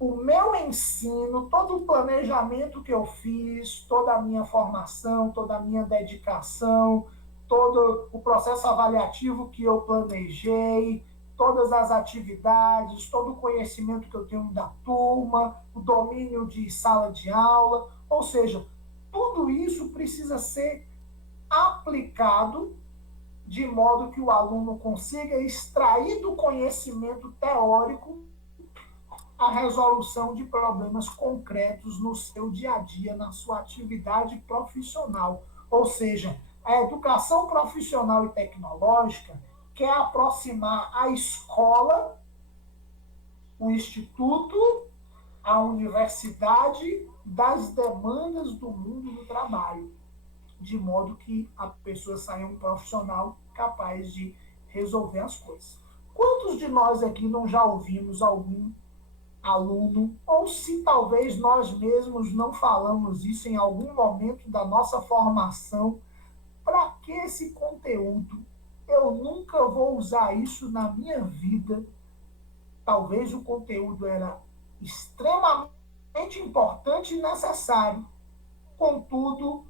o meu ensino, todo o planejamento que eu fiz, toda a minha formação, toda a minha dedicação, todo o processo avaliativo que eu planejei, todas as atividades, todo o conhecimento que eu tenho da turma, o domínio de sala de aula, ou seja, tudo isso precisa ser aplicado de modo que o aluno consiga extrair do conhecimento teórico a resolução de problemas concretos no seu dia a dia, na sua atividade profissional. Ou seja, a educação profissional e tecnológica quer aproximar a escola, o instituto, a universidade das demandas do mundo do trabalho, de modo que a pessoa saia um profissional capaz de resolver as coisas. Quantos de nós aqui não já ouvimos algum aluno, ou se talvez nós mesmos não falamos isso em algum momento da nossa formação, para que esse conteúdo? Eu nunca vou usar isso na minha vida. Talvez o conteúdo era extremamente importante e necessário. Contudo,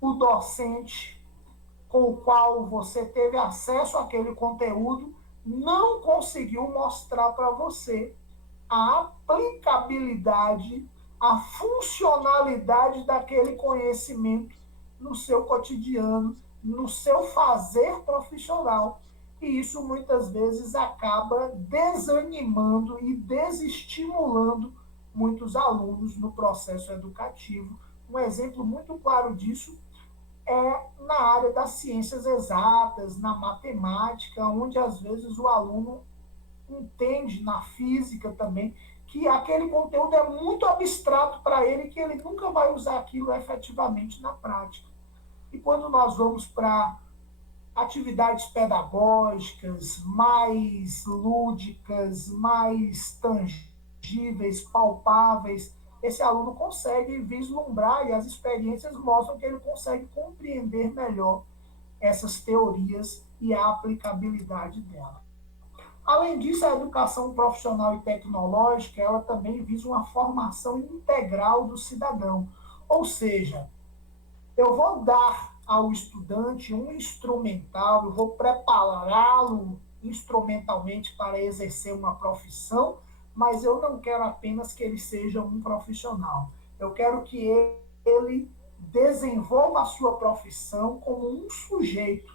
o docente com o qual você teve acesso àquele conteúdo não conseguiu mostrar para você a aplicabilidade, a funcionalidade daquele conhecimento no seu cotidiano, no seu fazer profissional. E isso muitas vezes acaba desanimando e desestimulando muitos alunos no processo educativo. Um exemplo muito claro disso é na área das ciências exatas, na matemática, onde às vezes o aluno entende, na física também, que aquele conteúdo é muito abstrato para ele, que ele nunca vai usar aquilo efetivamente na prática. E quando nós vamos para atividades pedagógicas mais lúdicas, mais tangíveis, palpáveis, esse aluno consegue vislumbrar e as experiências mostram que ele consegue compreender melhor essas teorias e a aplicabilidade dela. Além disso, a educação profissional e tecnológica, ela também visa uma formação integral do cidadão. Ou seja, eu vou dar ao estudante um instrumental, eu vou prepará-lo instrumentalmente para exercer uma profissão, mas eu não quero apenas que ele seja um profissional. Eu quero que ele desenvolva a sua profissão como um sujeito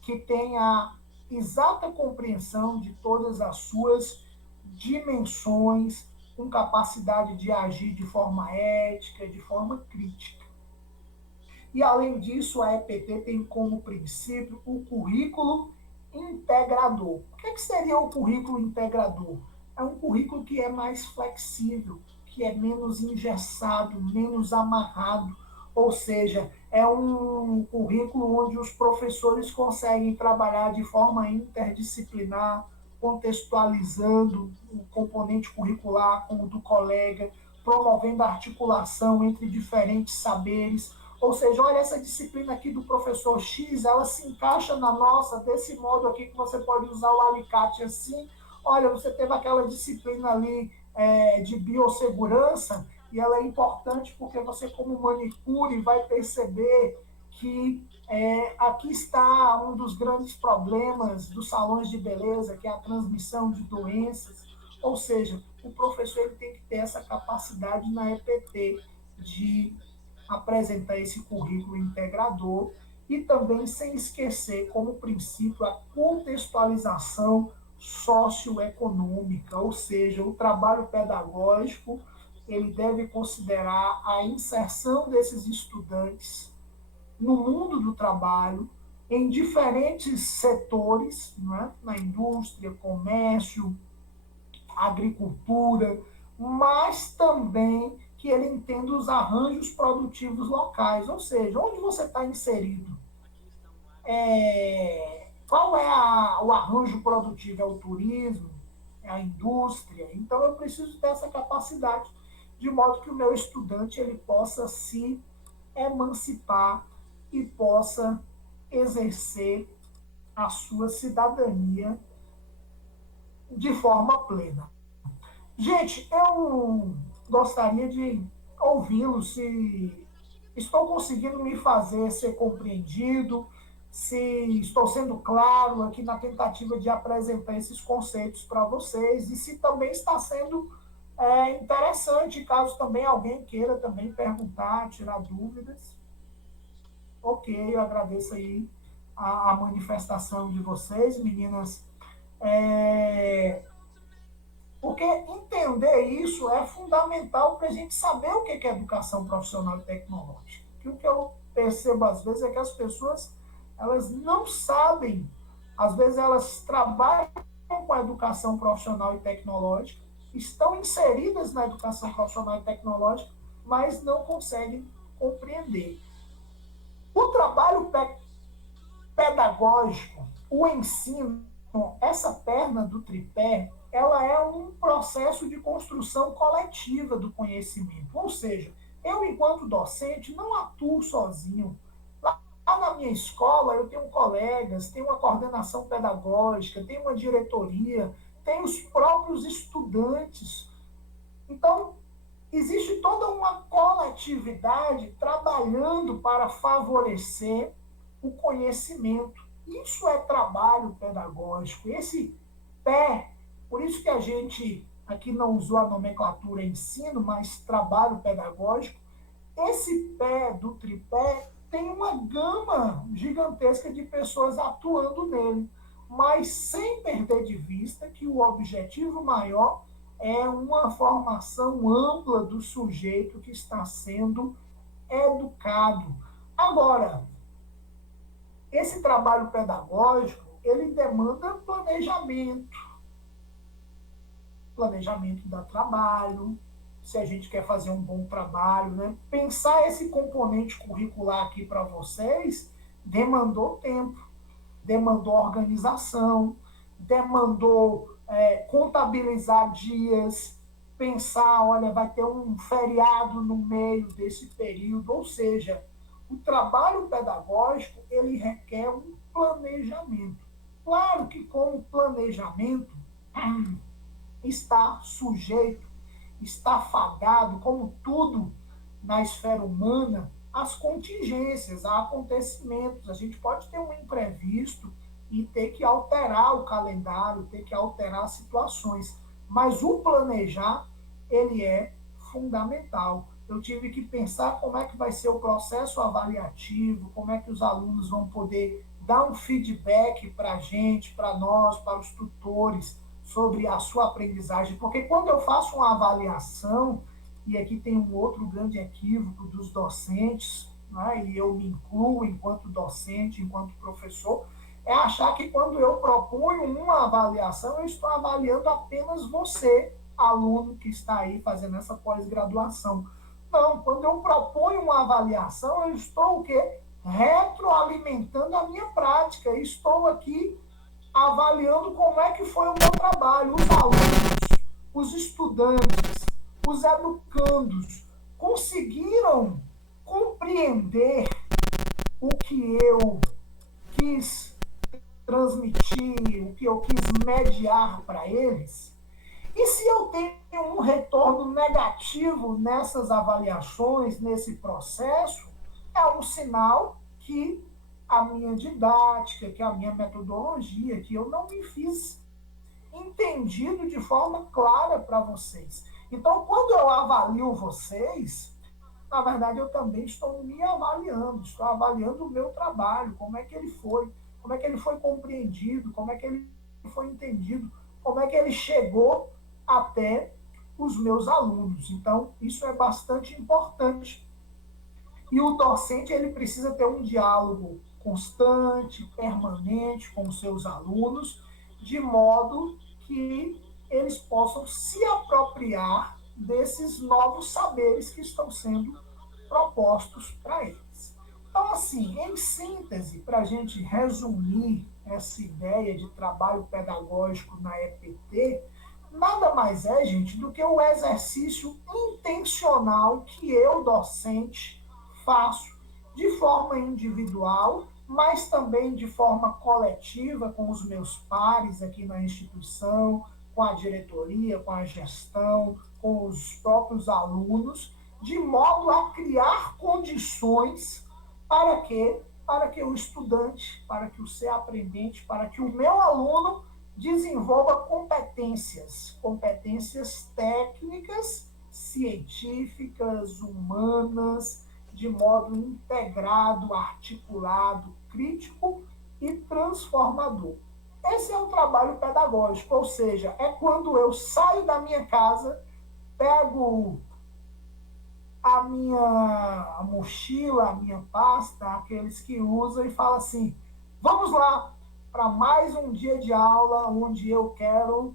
que tenha exata compreensão de todas as suas dimensões, com capacidade de agir de forma ética, de forma crítica. E, além disso, a EPT tem como princípio o currículo integrador. O que seria o currículo integrador? É um currículo que é mais flexível, que é menos engessado, menos amarrado, ou seja, é um currículo onde os professores conseguem trabalhar de forma interdisciplinar, contextualizando o componente curricular com o do colega, promovendo a articulação entre diferentes saberes, Ou seja, olha, essa disciplina aqui do professor X, ela se encaixa na nossa, desse modo aqui que você pode usar o alicate assim. Olha, você teve aquela disciplina ali de biossegurança, e ela é importante porque você, como manicure, vai perceber que aqui está um dos grandes problemas dos salões de beleza, que é a transmissão de doenças. Ou seja, o professor ele tem que ter essa capacidade na EPT de apresentar esse currículo integrador e também sem esquecer como princípio a contextualização socioeconômica, ou seja, o trabalho pedagógico ele deve considerar a inserção desses estudantes no mundo do trabalho, em diferentes setores, não é? Na indústria, comércio, agricultura, mas também que ele entenda os arranjos produtivos locais, ou seja, onde você está inserido. Qual é o arranjo produtivo? É o turismo? É a indústria? Então, eu preciso ter essa capacidade, de modo que o meu estudante ele possa se emancipar e possa exercer a sua cidadania de forma plena. Gente, eu gostaria de ouvi-lo, se estou conseguindo me fazer ser compreendido, se estou sendo claro aqui na tentativa de apresentar esses conceitos para vocês, e se também está sendo interessante, caso também alguém queira também perguntar, tirar dúvidas. Ok, eu agradeço aí a manifestação de vocês, meninas. Porque entender isso é fundamental para a gente saber o que é educação profissional e tecnológica. Que o que eu percebo às vezes é que as pessoas elas não sabem, às vezes elas trabalham com a educação profissional e tecnológica, estão inseridas na educação profissional e tecnológica, mas não conseguem compreender. O trabalho pedagógico, o ensino, essa perna do tripé, ela é um processo de construção coletiva do conhecimento. Ou seja, eu, enquanto docente, não atuo sozinho. Lá na minha escola, eu tenho colegas, tenho uma coordenação pedagógica, tenho uma diretoria, tenho os próprios estudantes. Então, existe toda uma coletividade trabalhando para favorecer o conhecimento. Isso é trabalho pedagógico. Esse pé, por isso que a gente aqui não usou a nomenclatura ensino, mas trabalho pedagógico, esse pé do tripé tem uma gama gigantesca de pessoas atuando nele, mas sem perder de vista que o objetivo maior é uma formação ampla do sujeito que está sendo educado. Agora, esse trabalho pedagógico, ele demanda planejamento do trabalho, se a gente quer fazer um bom trabalho, né? Pensar esse componente curricular aqui para vocês demandou tempo, demandou organização, demandou contabilizar dias, pensar, olha, vai ter um feriado no meio desse período, ou seja, o trabalho pedagógico, ele requer um planejamento. Claro que com o planejamento está sujeito, está fadado, como tudo na esfera humana, às contingências, a acontecimentos. A gente pode ter um imprevisto e ter que alterar o calendário, ter que alterar situações. Mas o planejar, ele é fundamental. Eu tive que pensar como é que vai ser o processo avaliativo, como é que os alunos vão poder dar um feedback para a gente, para nós, para os tutores, sobre a sua aprendizagem. Porque quando eu faço uma avaliação, e aqui tem um outro grande equívoco dos docentes, né, e eu me incluo enquanto docente, enquanto professor, é achar que quando eu proponho uma avaliação, eu estou avaliando apenas você, aluno que está aí fazendo essa pós-graduação. Não, quando eu proponho uma avaliação, eu estou o quê? Retroalimentando a minha prática. Estou aqui avaliando como é que foi o meu trabalho. Os alunos, os estudantes, os educandos conseguiram compreender o que eu quis transmitir, o que eu quis mediar para eles, e se eu tenho um retorno negativo nessas avaliações, nesse processo, é um sinal que a minha didática, que a minha metodologia, que eu não me fiz entendido de forma clara para vocês. Então, quando eu avalio vocês, na verdade, eu também estou me avaliando, estou avaliando o meu trabalho, como é que ele foi compreendido, como é que ele foi entendido, como é que ele chegou até os meus alunos. Então, isso é bastante importante. E o docente, ele precisa ter um diálogo constante, permanente com os seus alunos, de modo que eles possam se apropriar desses novos saberes que estão sendo propostos para eles. Então, assim, em síntese, para a gente resumir essa ideia de trabalho pedagógico na EPT, nada mais é, gente, do que o exercício intencional que eu, docente, faço de forma individual, mas também de forma coletiva com os meus pares aqui na instituição, com a diretoria, com a gestão, com os próprios alunos, de modo a criar condições para que o estudante, para que o ser aprendente, para que o meu aluno desenvolva competências técnicas, científicas, humanas, de modo integrado, articulado, crítico e transformador. Esse é um trabalho pedagógico, ou seja, é quando eu saio da minha casa, pego a minha mochila, a minha pasta, aqueles que usam, e falo assim, vamos lá para mais um dia de aula onde eu quero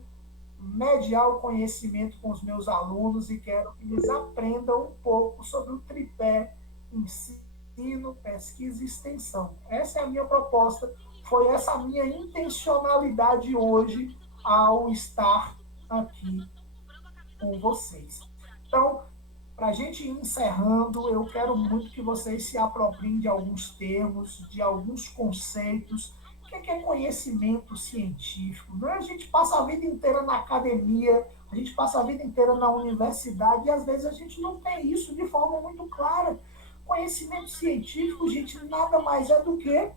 mediar o conhecimento com os meus alunos e quero que eles aprendam um pouco sobre o tripé ensino, pesquisa e extensão. Essa é a minha proposta, foi essa a minha intencionalidade hoje ao estar aqui com vocês. Então, para a gente ir encerrando, eu quero muito que vocês se apropriem de alguns termos, de alguns conceitos. O que é conhecimento científico? Não é? A gente passa a vida inteira na academia, a gente passa a vida inteira na universidade e às vezes a gente não tem isso de forma muito clara. Conhecimento científico, gente, nada mais é do que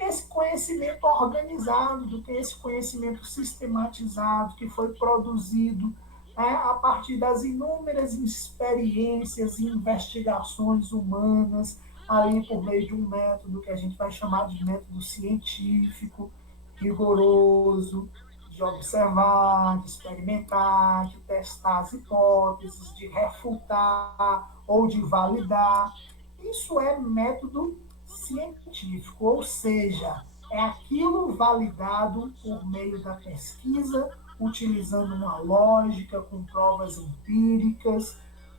esse conhecimento organizado, do que esse conhecimento sistematizado que foi produzido a partir das inúmeras experiências e investigações humanas, aí por meio de um método que a gente vai chamar de método científico, rigoroso, de observar, de experimentar, de testar as hipóteses, de refutar ou de validar. Isso é método científico, ou seja, é aquilo validado por meio da pesquisa, utilizando uma lógica, com provas empíricas,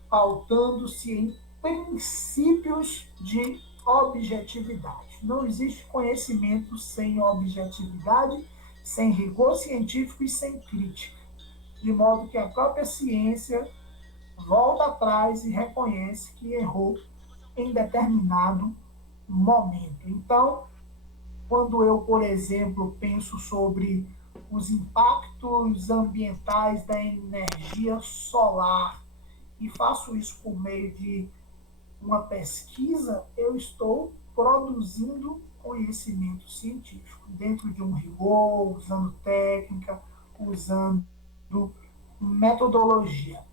pautando-se em princípios de objetividade. Não existe conhecimento sem objetividade, sem rigor científico e sem crítica. De modo que a própria ciência volta atrás e reconhece que errou em determinado momento. Então, quando eu, por exemplo, penso sobre os impactos ambientais da energia solar e faço isso por meio de uma pesquisa, eu estou produzindo conhecimento científico, dentro de um rigor, usando técnica, usando metodologia.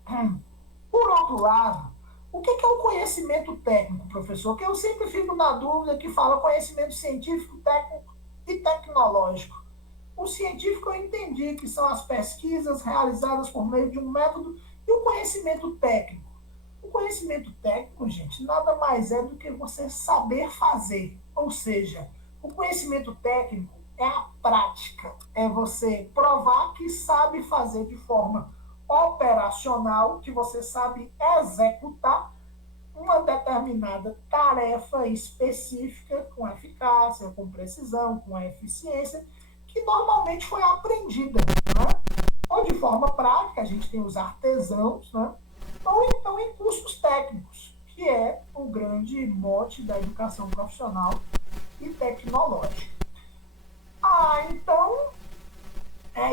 Por outro lado, o que é o conhecimento técnico, professor? Que eu sempre fico na dúvida que fala conhecimento científico, técnico e tecnológico. O científico eu entendi que são as pesquisas realizadas por meio de um método e o conhecimento técnico. O conhecimento técnico, gente, nada mais é do que você saber fazer. Ou seja, o conhecimento técnico é a prática, é você provar que sabe fazer de forma operacional, que você sabe executar uma determinada tarefa específica com eficácia, com precisão, com eficiência, que normalmente foi aprendida, né? Ou de forma prática, a gente tem os artesãos, né? Ou então em cursos técnicos, que é o grande mote da educação profissional e tecnológica. Então,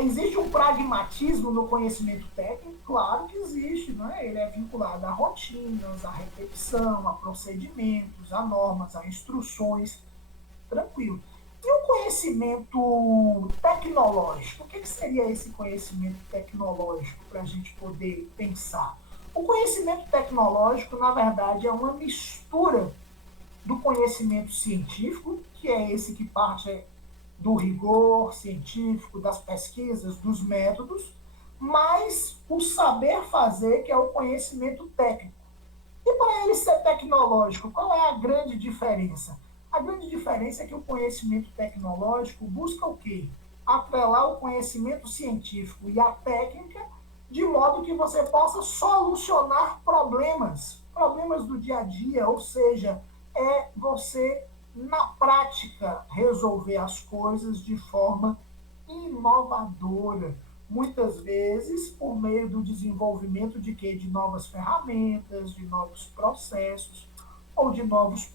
existe um pragmatismo no conhecimento técnico? Claro que existe, né? Ele é vinculado a rotinas, a repetição, a procedimentos, a normas, a instruções, tranquilo. E o conhecimento tecnológico? O que seria esse conhecimento tecnológico para a gente poder pensar? O conhecimento tecnológico, na verdade, é uma mistura do conhecimento científico, que é esse que parte do rigor científico, das pesquisas, dos métodos, mas o saber fazer, que é o conhecimento técnico. E para ele ser tecnológico, qual é a grande diferença? A grande diferença é que o conhecimento tecnológico busca o quê? Atrelar o conhecimento científico e a técnica, de modo que você possa solucionar problemas do dia a dia, ou seja, é você, na prática, resolver as coisas de forma inovadora, muitas vezes por meio do desenvolvimento de quê? De novas ferramentas, de novos processos ou de novos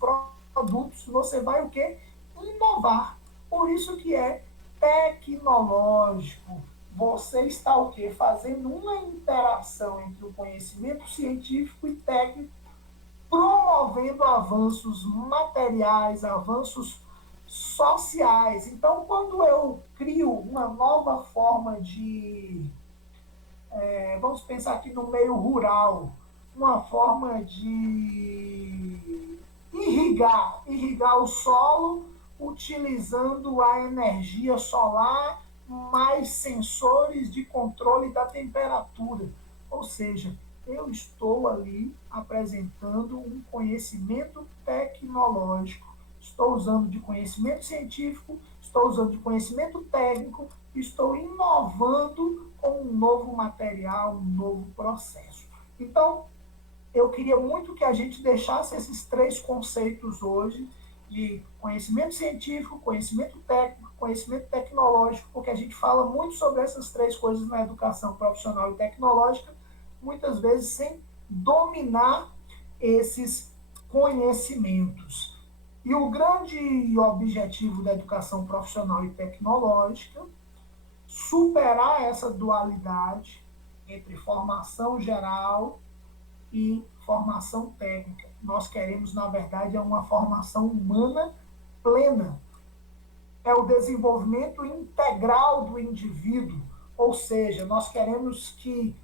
produtos, você vai o quê? Inovar. Por isso que é tecnológico. Você está o quê? Fazendo uma interação entre o conhecimento científico e técnico, promovendo avanços materiais, avanços sociais. Então, quando eu crio uma nova forma de, vamos pensar aqui no meio rural, uma forma de irrigar o solo utilizando a energia solar mais sensores de controle da temperatura. Ou seja, eu estou ali apresentando um conhecimento tecnológico. Estou usando de conhecimento científico, estou usando de conhecimento técnico, estou inovando com um novo material, um novo processo. Então, eu queria muito que a gente deixasse esses três conceitos hoje de conhecimento científico, conhecimento técnico, conhecimento tecnológico, porque a gente fala muito sobre essas três coisas na educação profissional e tecnológica, muitas vezes sem dominar esses conhecimentos. E o grande objetivo da educação profissional e tecnológica, superar essa dualidade entre formação geral e formação técnica. Nós queremos, na verdade, uma formação humana plena. É o desenvolvimento integral do indivíduo, ou seja, nós queremos que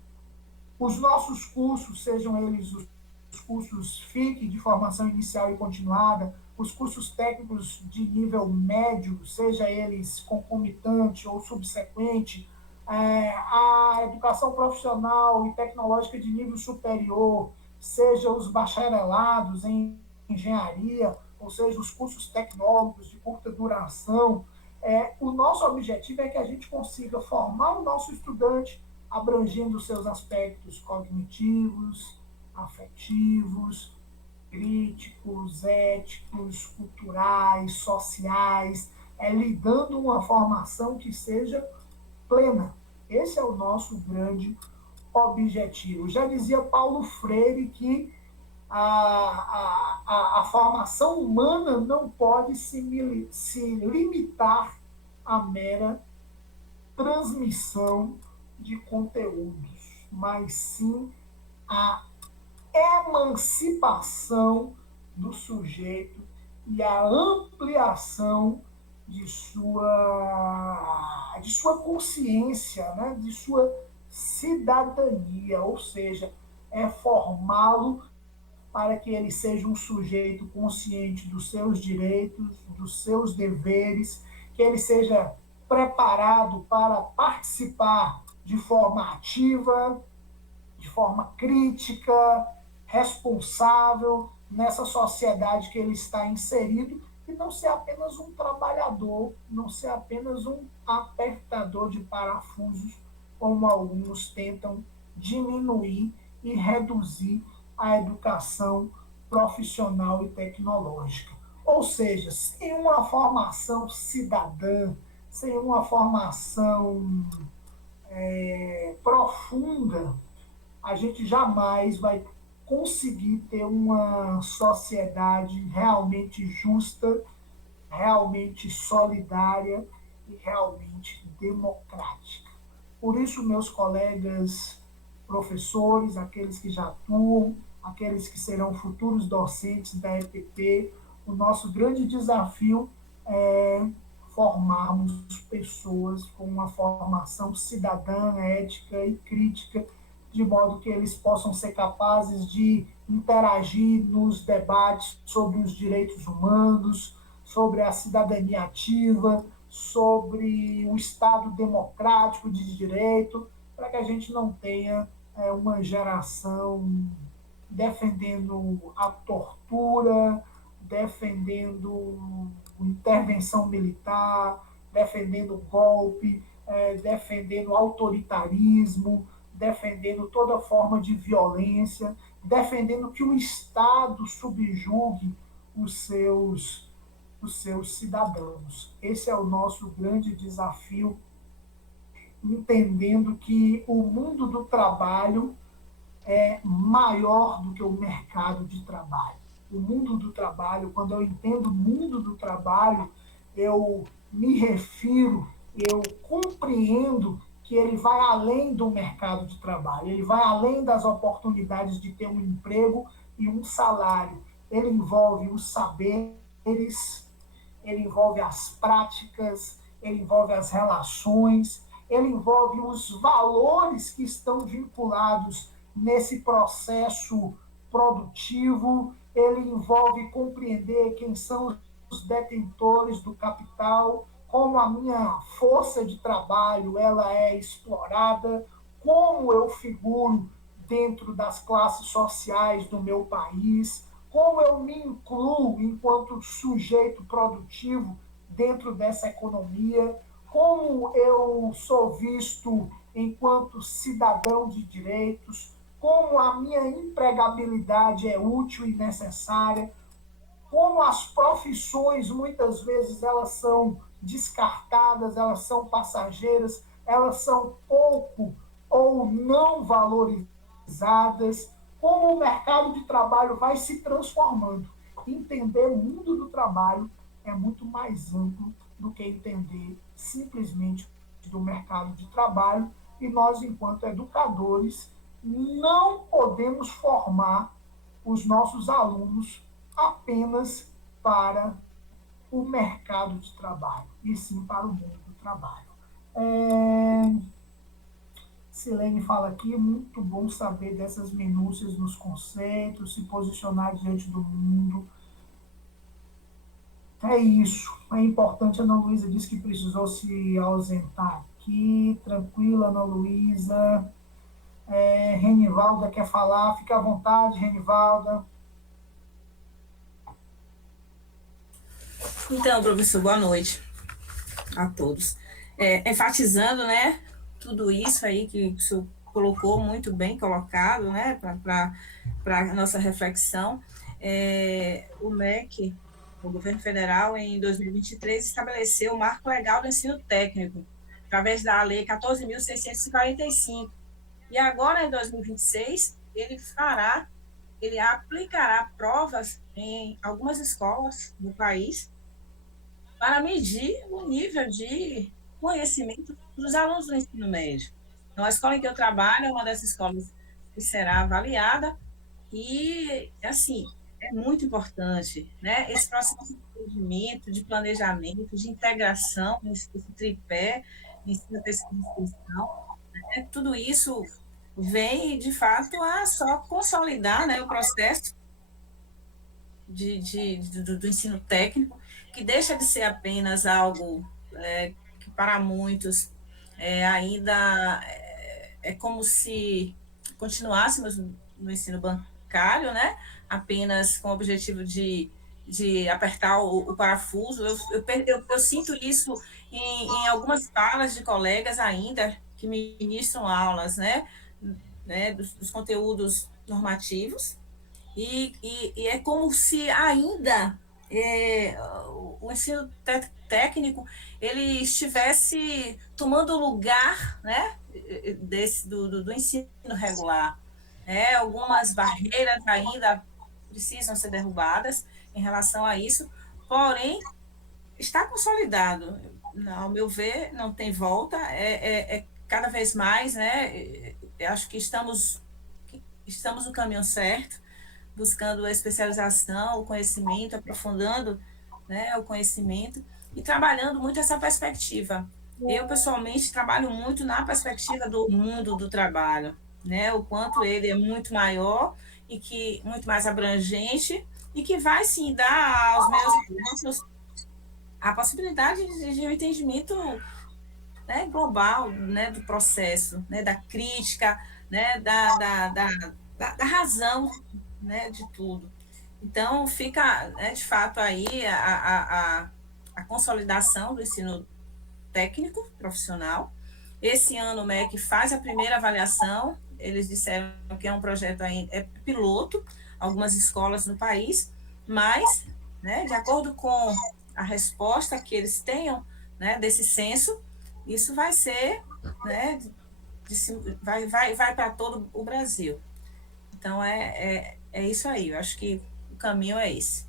os nossos cursos, sejam eles os cursos FIC, de formação inicial e continuada, os cursos técnicos de nível médio, seja eles concomitante ou subsequente, a educação profissional e tecnológica de nível superior, seja os bacharelados em engenharia, ou seja, os cursos tecnólogos de curta duração, o nosso objetivo é que a gente consiga formar o nosso estudante abrangendo os seus aspectos cognitivos, afetivos, críticos, éticos, culturais, sociais, lhe dando uma formação que seja plena. Esse é o nosso grande objetivo. Já dizia Paulo Freire que a formação humana não pode se limitar à mera transmissão de conteúdos, mas sim a emancipação do sujeito e a ampliação de sua consciência, né? De sua cidadania, ou seja, é formá-lo para que ele seja um sujeito consciente dos seus direitos, dos seus deveres, que ele seja preparado para participar de forma ativa, de forma crítica, responsável nessa sociedade que ele está inserido e não ser apenas um trabalhador, não ser apenas um apertador de parafusos, como alguns tentam diminuir e reduzir a educação profissional e tecnológica. Ou seja, sem uma formação cidadã, sem uma formação profunda, a gente jamais vai conseguir ter uma sociedade realmente justa, realmente solidária e realmente democrática. Por isso, meus colegas professores, aqueles que já atuam, aqueles que serão futuros docentes da EPP, o nosso grande desafio é formarmos pessoas com uma formação cidadã, ética e crítica, de modo que eles possam ser capazes de interagir nos debates sobre os direitos humanos, sobre a cidadania ativa, sobre o Estado democrático de direito, para que a gente não tenha uma geração defendendo a tortura, defendendo intervenção militar, defendendo golpe, defendendo autoritarismo, defendendo toda forma de violência, defendendo que o Estado subjugue os seus cidadãos. Esse é o nosso grande desafio, entendendo que o mundo do trabalho é maior do que o mercado de trabalho. O mundo do trabalho, quando eu entendo o mundo do trabalho, eu me refiro, eu compreendo que ele vai além do mercado de trabalho, ele vai além das oportunidades de ter um emprego e um salário. Ele envolve os saberes, ele envolve as práticas, ele envolve as relações, ele envolve os valores que estão vinculados nesse processo produtivo, ele envolve compreender quem são os detentores do capital, como a minha força de trabalho ela é explorada, como eu figuro dentro das classes sociais do meu país, como eu me incluo enquanto sujeito produtivo dentro dessa economia, como eu sou visto enquanto cidadão de direitos, como a minha empregabilidade é útil e necessária, como as profissões muitas vezes elas são descartadas, elas são passageiras, elas são pouco ou não valorizadas, como o mercado de trabalho vai se transformando. Entender o mundo do trabalho é muito mais amplo do que entender simplesmente do mercado de trabalho, e nós, enquanto educadores, não podemos formar os nossos alunos apenas para o mercado de trabalho, e sim para o mundo do trabalho. Silene fala aqui, muito bom saber dessas minúcias nos conceitos, se posicionar diante do mundo. É isso, é importante. A Ana Luísa disse que precisou se ausentar aqui. Tranquila, Ana Luísa. Renivalda quer falar, fica à vontade, Renivalda. Então, professor, boa noite a todos. Enfatizando, né, tudo isso aí que o senhor colocou, muito bem colocado, né, para a nossa reflexão. O MEC, o governo federal, em 2023, estabeleceu o marco legal do ensino técnico, através da Lei 14.645. E agora, em 2026, ele aplicará provas em algumas escolas do país para medir o nível de conhecimento dos alunos do ensino médio. Então, a escola em que eu trabalho é uma dessas escolas que será avaliada e, assim, é muito importante, né? Esse processo de entendimento, de planejamento, de integração, esse tripé, ensino, pesquisa e extensão, né? Tudo isso vem, de fato, a só consolidar, né, o processo do ensino técnico, que deixa de ser apenas algo que para muitos ainda é como se continuássemos no ensino bancário, né? Apenas com o objetivo de apertar o parafuso. Eu sinto isso em algumas falas de colegas ainda que ministram aulas, né? Dos conteúdos normativos, e é como se ainda o ensino técnico ele estivesse tomando lugar, né, do ensino regular. Algumas barreiras ainda precisam ser derrubadas em relação a isso, porém, está consolidado. Ao meu ver, não tem volta, cada vez mais, né? Eu acho que estamos no caminho certo, buscando a especialização, o conhecimento, aprofundando, né, o conhecimento e trabalhando muito essa perspectiva. Eu, pessoalmente, trabalho muito na perspectiva do mundo do trabalho, né, o quanto ele é muito maior e que muito mais abrangente e que vai, sim, dar aos meus alunos a possibilidade de um entendimento, né, global, né, do processo, né, da crítica, né, da razão, né, de tudo. Então, fica, né, de fato, aí a consolidação do ensino técnico profissional. Esse ano o MEC faz a primeira avaliação, eles disseram que é um projeto ainda, é piloto, algumas escolas no país, mas, né, de acordo com a resposta que eles tenham, né, desse censo, isso vai ser, né, vai para todo o Brasil. Então, é isso aí, eu acho que o caminho é esse.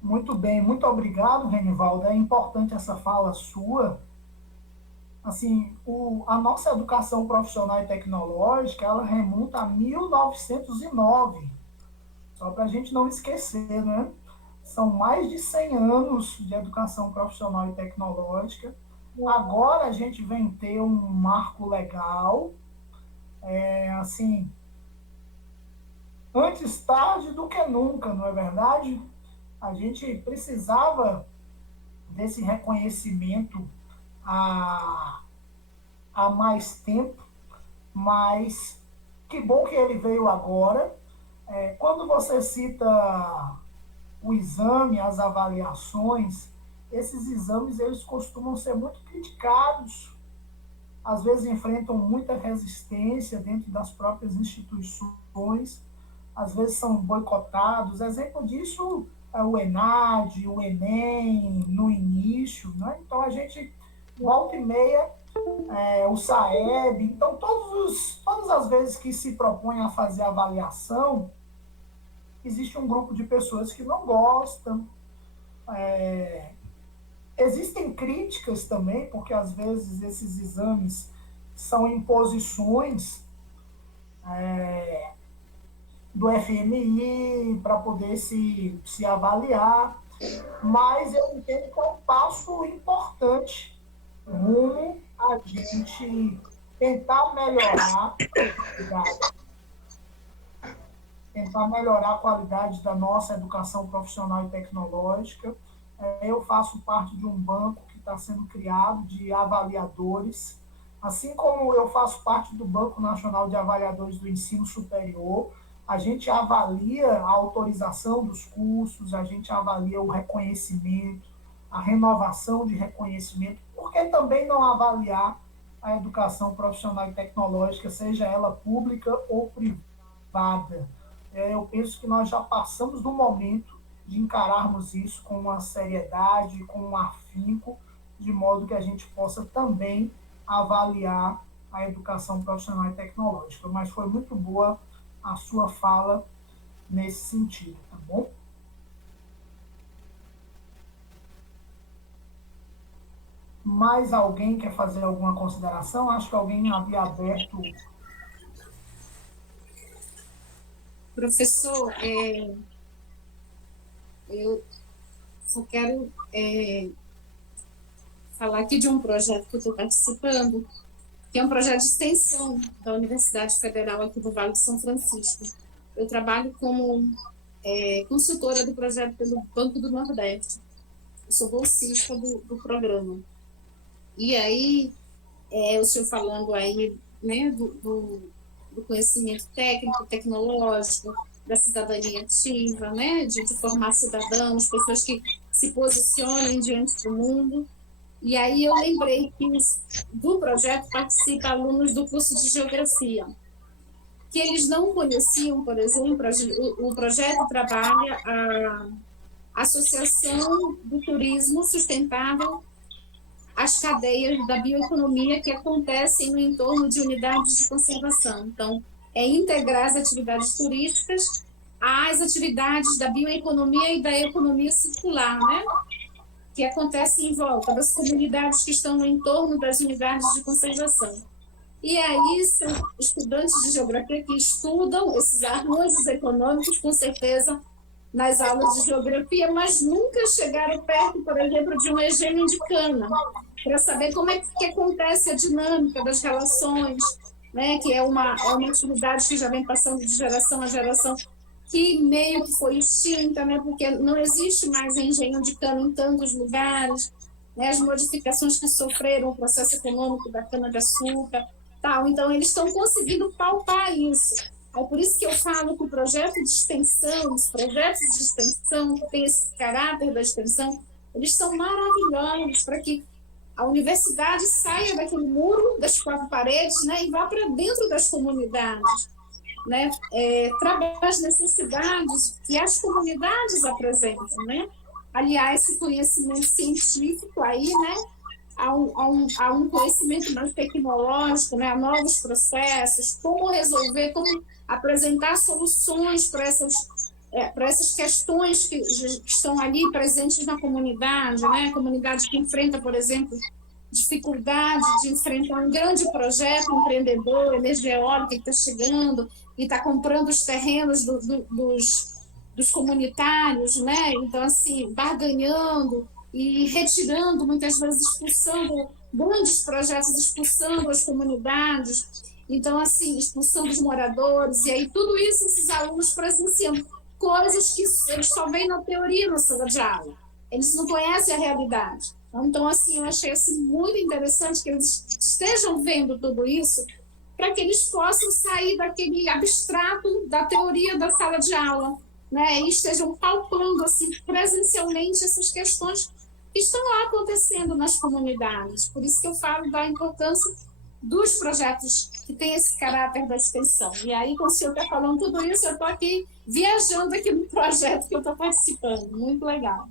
Muito bem, muito obrigado, Renivaldo. É importante essa fala sua. Assim, a nossa educação profissional e tecnológica, ela remonta a 1909, só para a gente não esquecer, né? São mais de 100 anos de educação profissional e tecnológica. Agora a gente vem ter um marco legal, assim, antes tarde do que nunca, não é verdade? A gente precisava desse reconhecimento há mais tempo, mas que bom que ele veio agora. Quando você cita o exame, as avaliações, esses exames eles costumam ser muito criticados, às vezes enfrentam muita resistência dentro das próprias instituições, às vezes são boicotados. Exemplo disso é o ENAD, o ENEM, no início, né? Então a gente, volta e meia, o SAEB, então todas as vezes que se propõe a fazer avaliação, existe um grupo de pessoas que não gostam. Existem críticas também, porque às vezes esses exames são imposições do FMI para poder se avaliar, mas eu entendo que é um passo importante rumo a gente tentar melhorar a qualidade da nossa educação profissional e tecnológica. Eu faço parte de um banco que está sendo criado de avaliadores, assim como eu faço parte do Banco Nacional de Avaliadores do Ensino Superior. A gente avalia a autorização dos cursos, a gente avalia o reconhecimento, a renovação de reconhecimento. Por que também não avaliar a educação profissional e tecnológica, seja ela pública ou privada? Eu penso que nós já passamos do momento de encararmos isso com uma seriedade, com um afinco, de modo que a gente possa também avaliar a educação profissional e tecnológica. Mas foi muito boa a sua fala nesse sentido, tá bom? Mais alguém quer fazer alguma consideração? Acho que alguém havia aberto. Professor, eu só quero falar aqui de um projeto que eu estou participando, que é um projeto de extensão da Universidade Federal aqui do Vale de São Francisco. Eu trabalho como consultora do projeto pelo Banco do Nordeste. Eu sou bolsista do programa. E aí, o senhor falando aí, né, do conhecimento técnico, tecnológico, da cidadania ativa, né, de formar cidadãos, pessoas que se posicionem diante do mundo. E aí eu lembrei que do projeto participam alunos do curso de Geografia, que eles não conheciam, por exemplo, o projeto trabalha a Associação do Turismo Sustentável as cadeias da bioeconomia que acontecem no entorno de unidades de conservação. Então, é integrar as atividades turísticas às atividades da bioeconomia e da economia circular, né? Que acontecem em volta das comunidades que estão no entorno das unidades de conservação. E aí são estudantes de geografia que estudam esses arranjos econômicos, com certeza, nas aulas de geografia, mas nunca chegaram perto, por exemplo, de um engenho de cana, para saber como é que acontece a dinâmica das relações, né? Que é uma atividade que já vem passando de geração a geração, que meio que foi extinta, né? Porque não existe mais engenho de cana em tantos lugares, né? As modificações que sofreram o processo econômico da cana-de-açúcar, tal. Então, eles estão conseguindo palpar isso. É por isso que eu falo que o projeto de extensão, os projetos de extensão que têm esse caráter da extensão, eles são maravilhosos para que a universidade saia daquele muro das 4 paredes, né, e vá para dentro das comunidades, né, trabalhar as necessidades que as comunidades apresentam, né. Aliás, esse conhecimento científico aí, né, há um conhecimento mais tecnológico, né, novos processos, como resolver, como apresentar soluções para essas questões que estão ali presentes na comunidade, né? A comunidade que enfrenta, por exemplo, dificuldade de enfrentar um grande projeto empreendedor, energia eólica que está chegando e está comprando os terrenos dos comunitários, né? Então, assim, barganhando e retirando, muitas vezes expulsando grandes projetos, expulsando as comunidades, então, assim, expulsando os moradores, e aí tudo isso esses alunos presenciam, coisas que eles só veem na teoria na sala de aula, eles não conhecem a realidade. Então, assim, eu achei assim, muito interessante que eles estejam vendo tudo isso, para que eles possam sair daquele abstrato da teoria da sala de aula, né, e estejam palpando assim, presencialmente essas questões que estão lá acontecendo nas comunidades. Por isso que eu falo da importância dos projetos que têm esse caráter da extensão. E aí, quando o senhor está falando tudo isso, eu estou aqui viajando aqui no projeto que eu estou participando. Muito legal.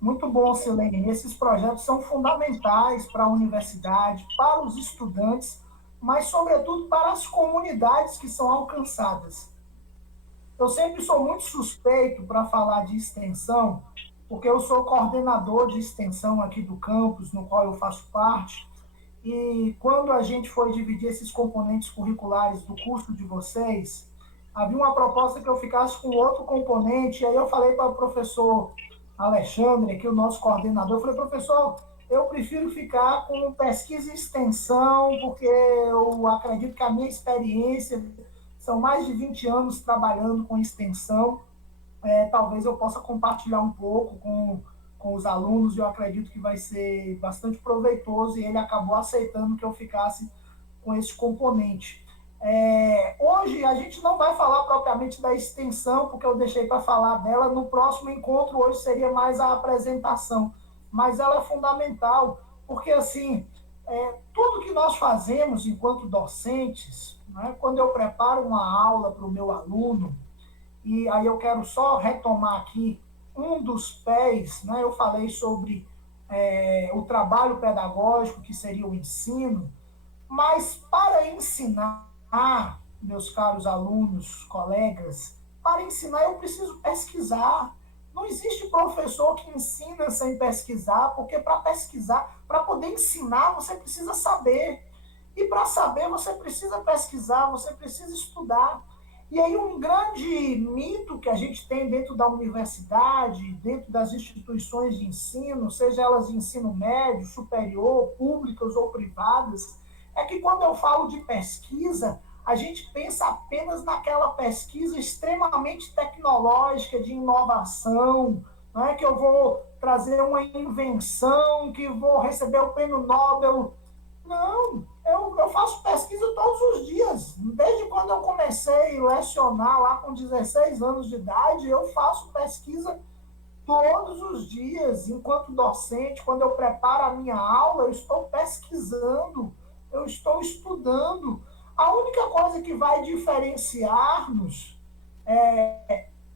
Muito bom, Silene. Esses projetos são fundamentais para a universidade, para os estudantes, mas, sobretudo, para as comunidades que são alcançadas. Eu sempre sou muito suspeito para falar de extensão, porque eu sou coordenador de extensão aqui do campus, no qual eu faço parte, e quando a gente foi dividir esses componentes curriculares do curso de vocês, havia uma proposta que eu ficasse com outro componente, e aí eu falei para o professor Alexandre, aqui o nosso coordenador, eu falei, professor, eu prefiro ficar com pesquisa e extensão, porque eu acredito que a minha experiência, são mais de 20 anos trabalhando com extensão, talvez eu possa compartilhar um pouco com os alunos, eu acredito que vai ser bastante proveitoso, e ele acabou aceitando que eu ficasse com esse componente. Hoje a gente não vai falar propriamente da extensão, porque eu deixei para falar dela no próximo encontro, hoje seria mais a apresentação, mas ela é fundamental, porque assim, tudo que nós fazemos enquanto docentes, né, quando eu preparo uma aula para o meu aluno, e aí eu quero só retomar aqui um dos pés, né, eu falei sobre o trabalho pedagógico, que seria o ensino, mas para ensinar, meus caros alunos, colegas, para ensinar eu preciso pesquisar. Não existe professor que ensina sem pesquisar, porque para pesquisar, para poder ensinar, você precisa saber. E para saber, você precisa pesquisar, você precisa estudar. E aí um grande mito que a gente tem dentro da universidade, dentro das instituições de ensino, seja elas de ensino médio, superior, públicas ou privadas, é que quando eu falo de pesquisa, a gente pensa apenas naquela pesquisa extremamente tecnológica, de inovação, não é que eu vou trazer uma invenção, que vou receber o prêmio Nobel. Não, eu faço pesquisa todos os dias. Desde quando eu comecei a lecionar lá com 16 anos de idade, eu faço pesquisa todos os dias. Enquanto docente, quando eu preparo a minha aula, eu estou pesquisando, eu estou estudando. A única coisa que vai diferenciar-nos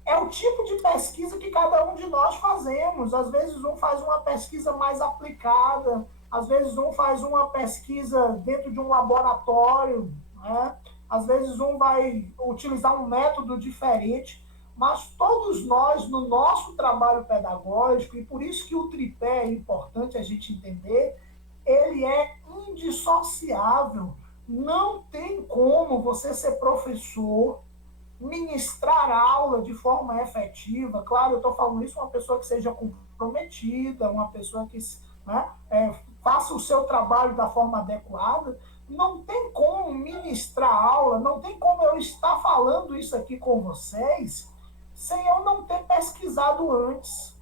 é o tipo de pesquisa que cada um de nós fazemos. Às vezes um faz uma pesquisa mais aplicada, às vezes um faz uma pesquisa dentro de um laboratório, né? Às vezes um vai utilizar um método diferente, mas todos nós, no nosso trabalho pedagógico, e por isso que o tripé é importante a gente entender, ele é indissociável. Não tem como você ser professor, ministrar aula de forma efetiva. Claro, eu estou falando isso uma pessoa que seja comprometida, uma pessoa que, né, faça o seu trabalho da forma adequada. Não tem como ministrar aula, não tem como eu estar falando isso aqui com vocês sem eu não ter pesquisado antes,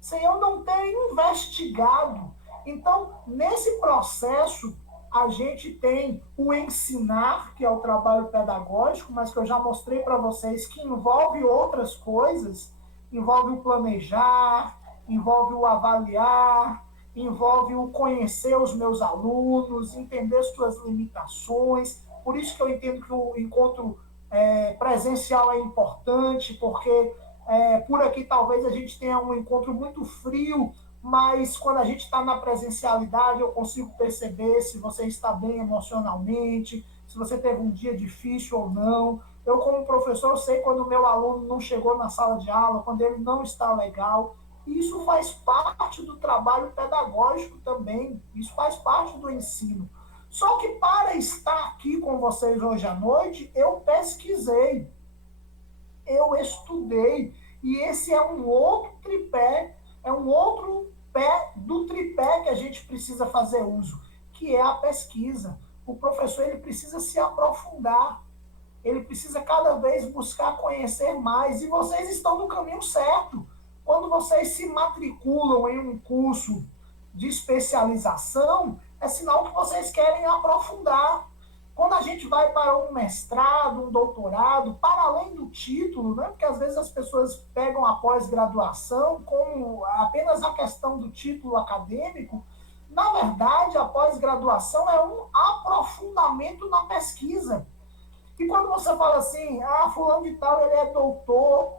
sem eu não ter investigado. Então, nesse processo, a gente tem o ensinar, que é o trabalho pedagógico, mas que eu já mostrei para vocês que envolve outras coisas, envolve o planejar, envolve o avaliar, envolve o conhecer os meus alunos, entender suas limitações. Por isso que eu entendo que o encontro presencial é importante, porque por aqui talvez a gente tenha um encontro muito frio, mas quando a gente está na presencialidade, eu consigo perceber se você está bem emocionalmente, se você teve um dia difícil ou não. Eu, como professor, eu sei quando o meu aluno não chegou na sala de aula, quando ele não está legal. Isso faz parte do trabalho pedagógico também, isso faz parte do ensino. Só que para estar aqui com vocês hoje à noite, eu pesquisei, eu estudei, e esse é um outro tripé, é um outro pé do tripé que a gente precisa fazer uso, que é a pesquisa. O professor ele precisa se aprofundar, ele precisa cada vez buscar conhecer mais, e vocês estão no caminho certo. Quando vocês se matriculam em um curso de especialização, é sinal que vocês querem aprofundar. Quando a gente vai para um mestrado, um doutorado, para além do título, né? Porque às vezes as pessoas pegam a pós-graduação como apenas a questão do título acadêmico. Na verdade, a pós-graduação é um aprofundamento na pesquisa. E quando você fala assim, fulano de tal, ele é doutor.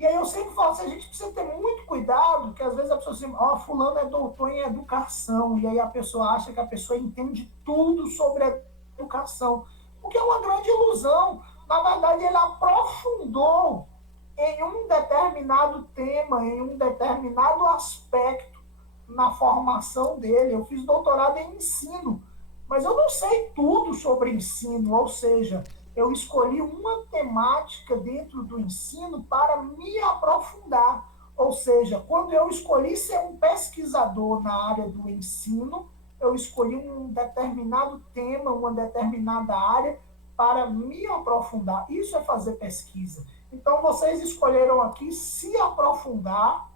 E aí eu sempre falo assim, a gente precisa ter muito cuidado, que às vezes a pessoa diz, fulano é doutor em educação, e aí a pessoa acha que a pessoa entende tudo sobre a educação, o que é uma grande ilusão. Na verdade, ele aprofundou em um determinado tema, em um determinado aspecto na formação dele. Eu fiz doutorado em ensino, mas eu não sei tudo sobre ensino, ou seja, eu escolhi uma temática dentro do ensino para me aprofundar. Ou seja, quando eu escolhi ser um pesquisador na área do ensino, eu escolhi um determinado tema, uma determinada área para me aprofundar. Isso é fazer pesquisa. Então, vocês escolheram aqui se aprofundar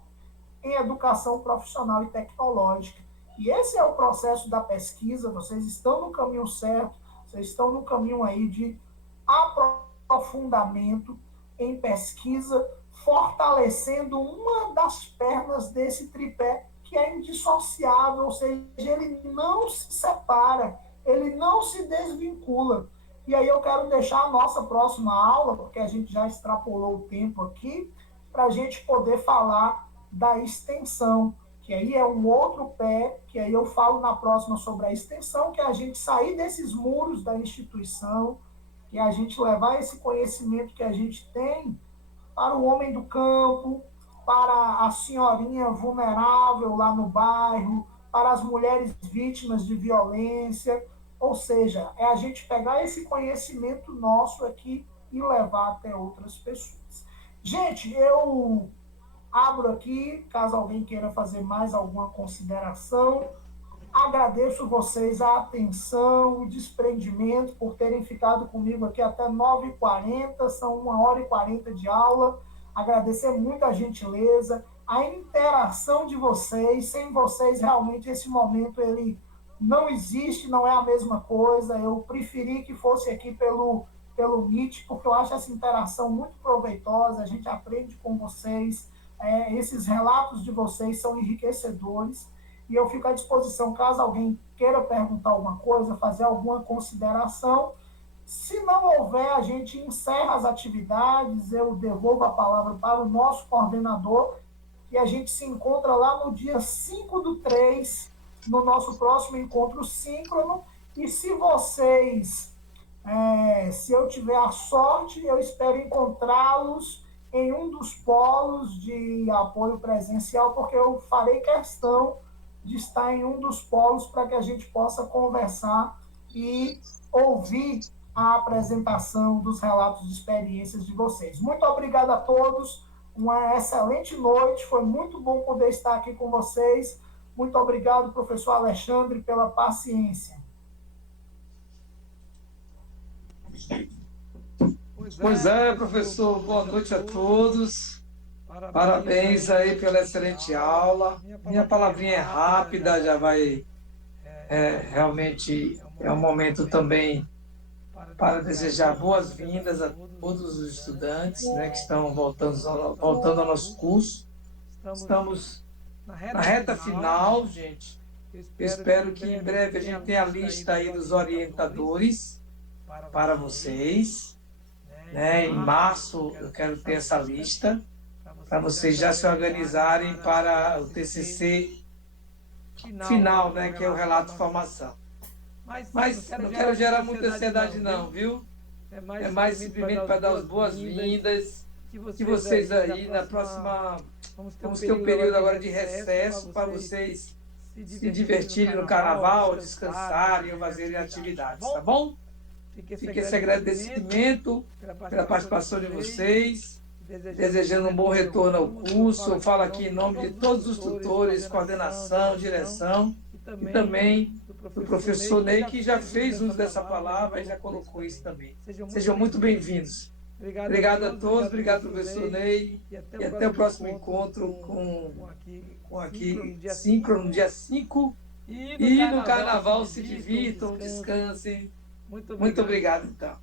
em educação profissional e tecnológica. E esse é o processo da pesquisa, vocês estão no caminho certo, vocês estão no caminho aí de aprofundamento em pesquisa, fortalecendo uma das pernas desse tripé, que é indissociável, ou seja, ele não se separa, ele não se desvincula. E aí eu quero deixar a nossa próxima aula, porque a gente já extrapolou o tempo aqui, para a gente poder falar da extensão, que aí é um outro pé, que aí eu falo na próxima sobre a extensão, que é a gente sair desses muros da instituição, e a gente levar esse conhecimento que a gente tem para o homem do campo, para a senhorinha vulnerável lá no bairro, para as mulheres vítimas de violência. Ou seja, é a gente pegar esse conhecimento nosso aqui e levar até outras pessoas. Gente, eu abro aqui, caso alguém queira fazer mais alguma consideração. Agradeço vocês a atenção, o desprendimento por terem ficado comigo aqui até 9h40, são 1h40 de aula. Agradecer muito a gentileza, a interação de vocês. Sem vocês, realmente, esse momento ele não existe, não é a mesma coisa. Eu preferi que fosse aqui pelo Meet, porque eu acho essa interação muito proveitosa, a gente aprende com vocês, esses relatos de vocês são enriquecedores. E eu fico à disposição, caso alguém queira perguntar alguma coisa, fazer alguma consideração. Se não houver, a gente encerra as atividades, eu devolvo a palavra para o nosso coordenador e a gente se encontra lá no dia 5/3, no nosso próximo encontro síncrono. E se vocês, se eu tiver a sorte, eu espero encontrá-los em um dos polos de apoio presencial, porque eu farei questão de estar em um dos polos para que a gente possa conversar e ouvir a apresentação dos relatos de experiências de vocês. Muito obrigado a todos, uma excelente noite, foi muito bom poder estar aqui com vocês. Muito obrigado, professor Alexandre, pela paciência. Pois é, professor, boa noite a todos. Parabéns aí pela excelente aula. Minha palavrinha é rápida, já vai. Realmente é um momento também para desejar boas-vindas a todos os estudantes, né, que estão voltando ao nosso curso. Estamos na reta final, gente. Eu espero que em breve a gente tenha a lista aí dos orientadores para vocês. Né? Em março eu quero ter essa lista para vocês já se organizarem para o TCC final, né, que é o relato de formação. Mas não quero gerar muita ansiedade não, viu? É mais simplesmente para dar as boas-vindas, que vocês aí na próxima... Vamos ter um período agora de recesso para vocês se divertirem no carnaval, descansarem ou fazerem atividades, tá bom? Fique esse agradecimento pela participação de vocês, desejando um bom retorno ao curso. Eu falo aqui em nome de todos os tutores, coordenação, direção, e também do professor Ney, que já fez uso dessa palavra e já colocou isso também. Sejam muito bem-vindos. Obrigado a todos, obrigado, professor Ney, e até o próximo encontro com aqui síncrono, no dia 5, e no carnaval se divirtam, descansem. Muito obrigado, então.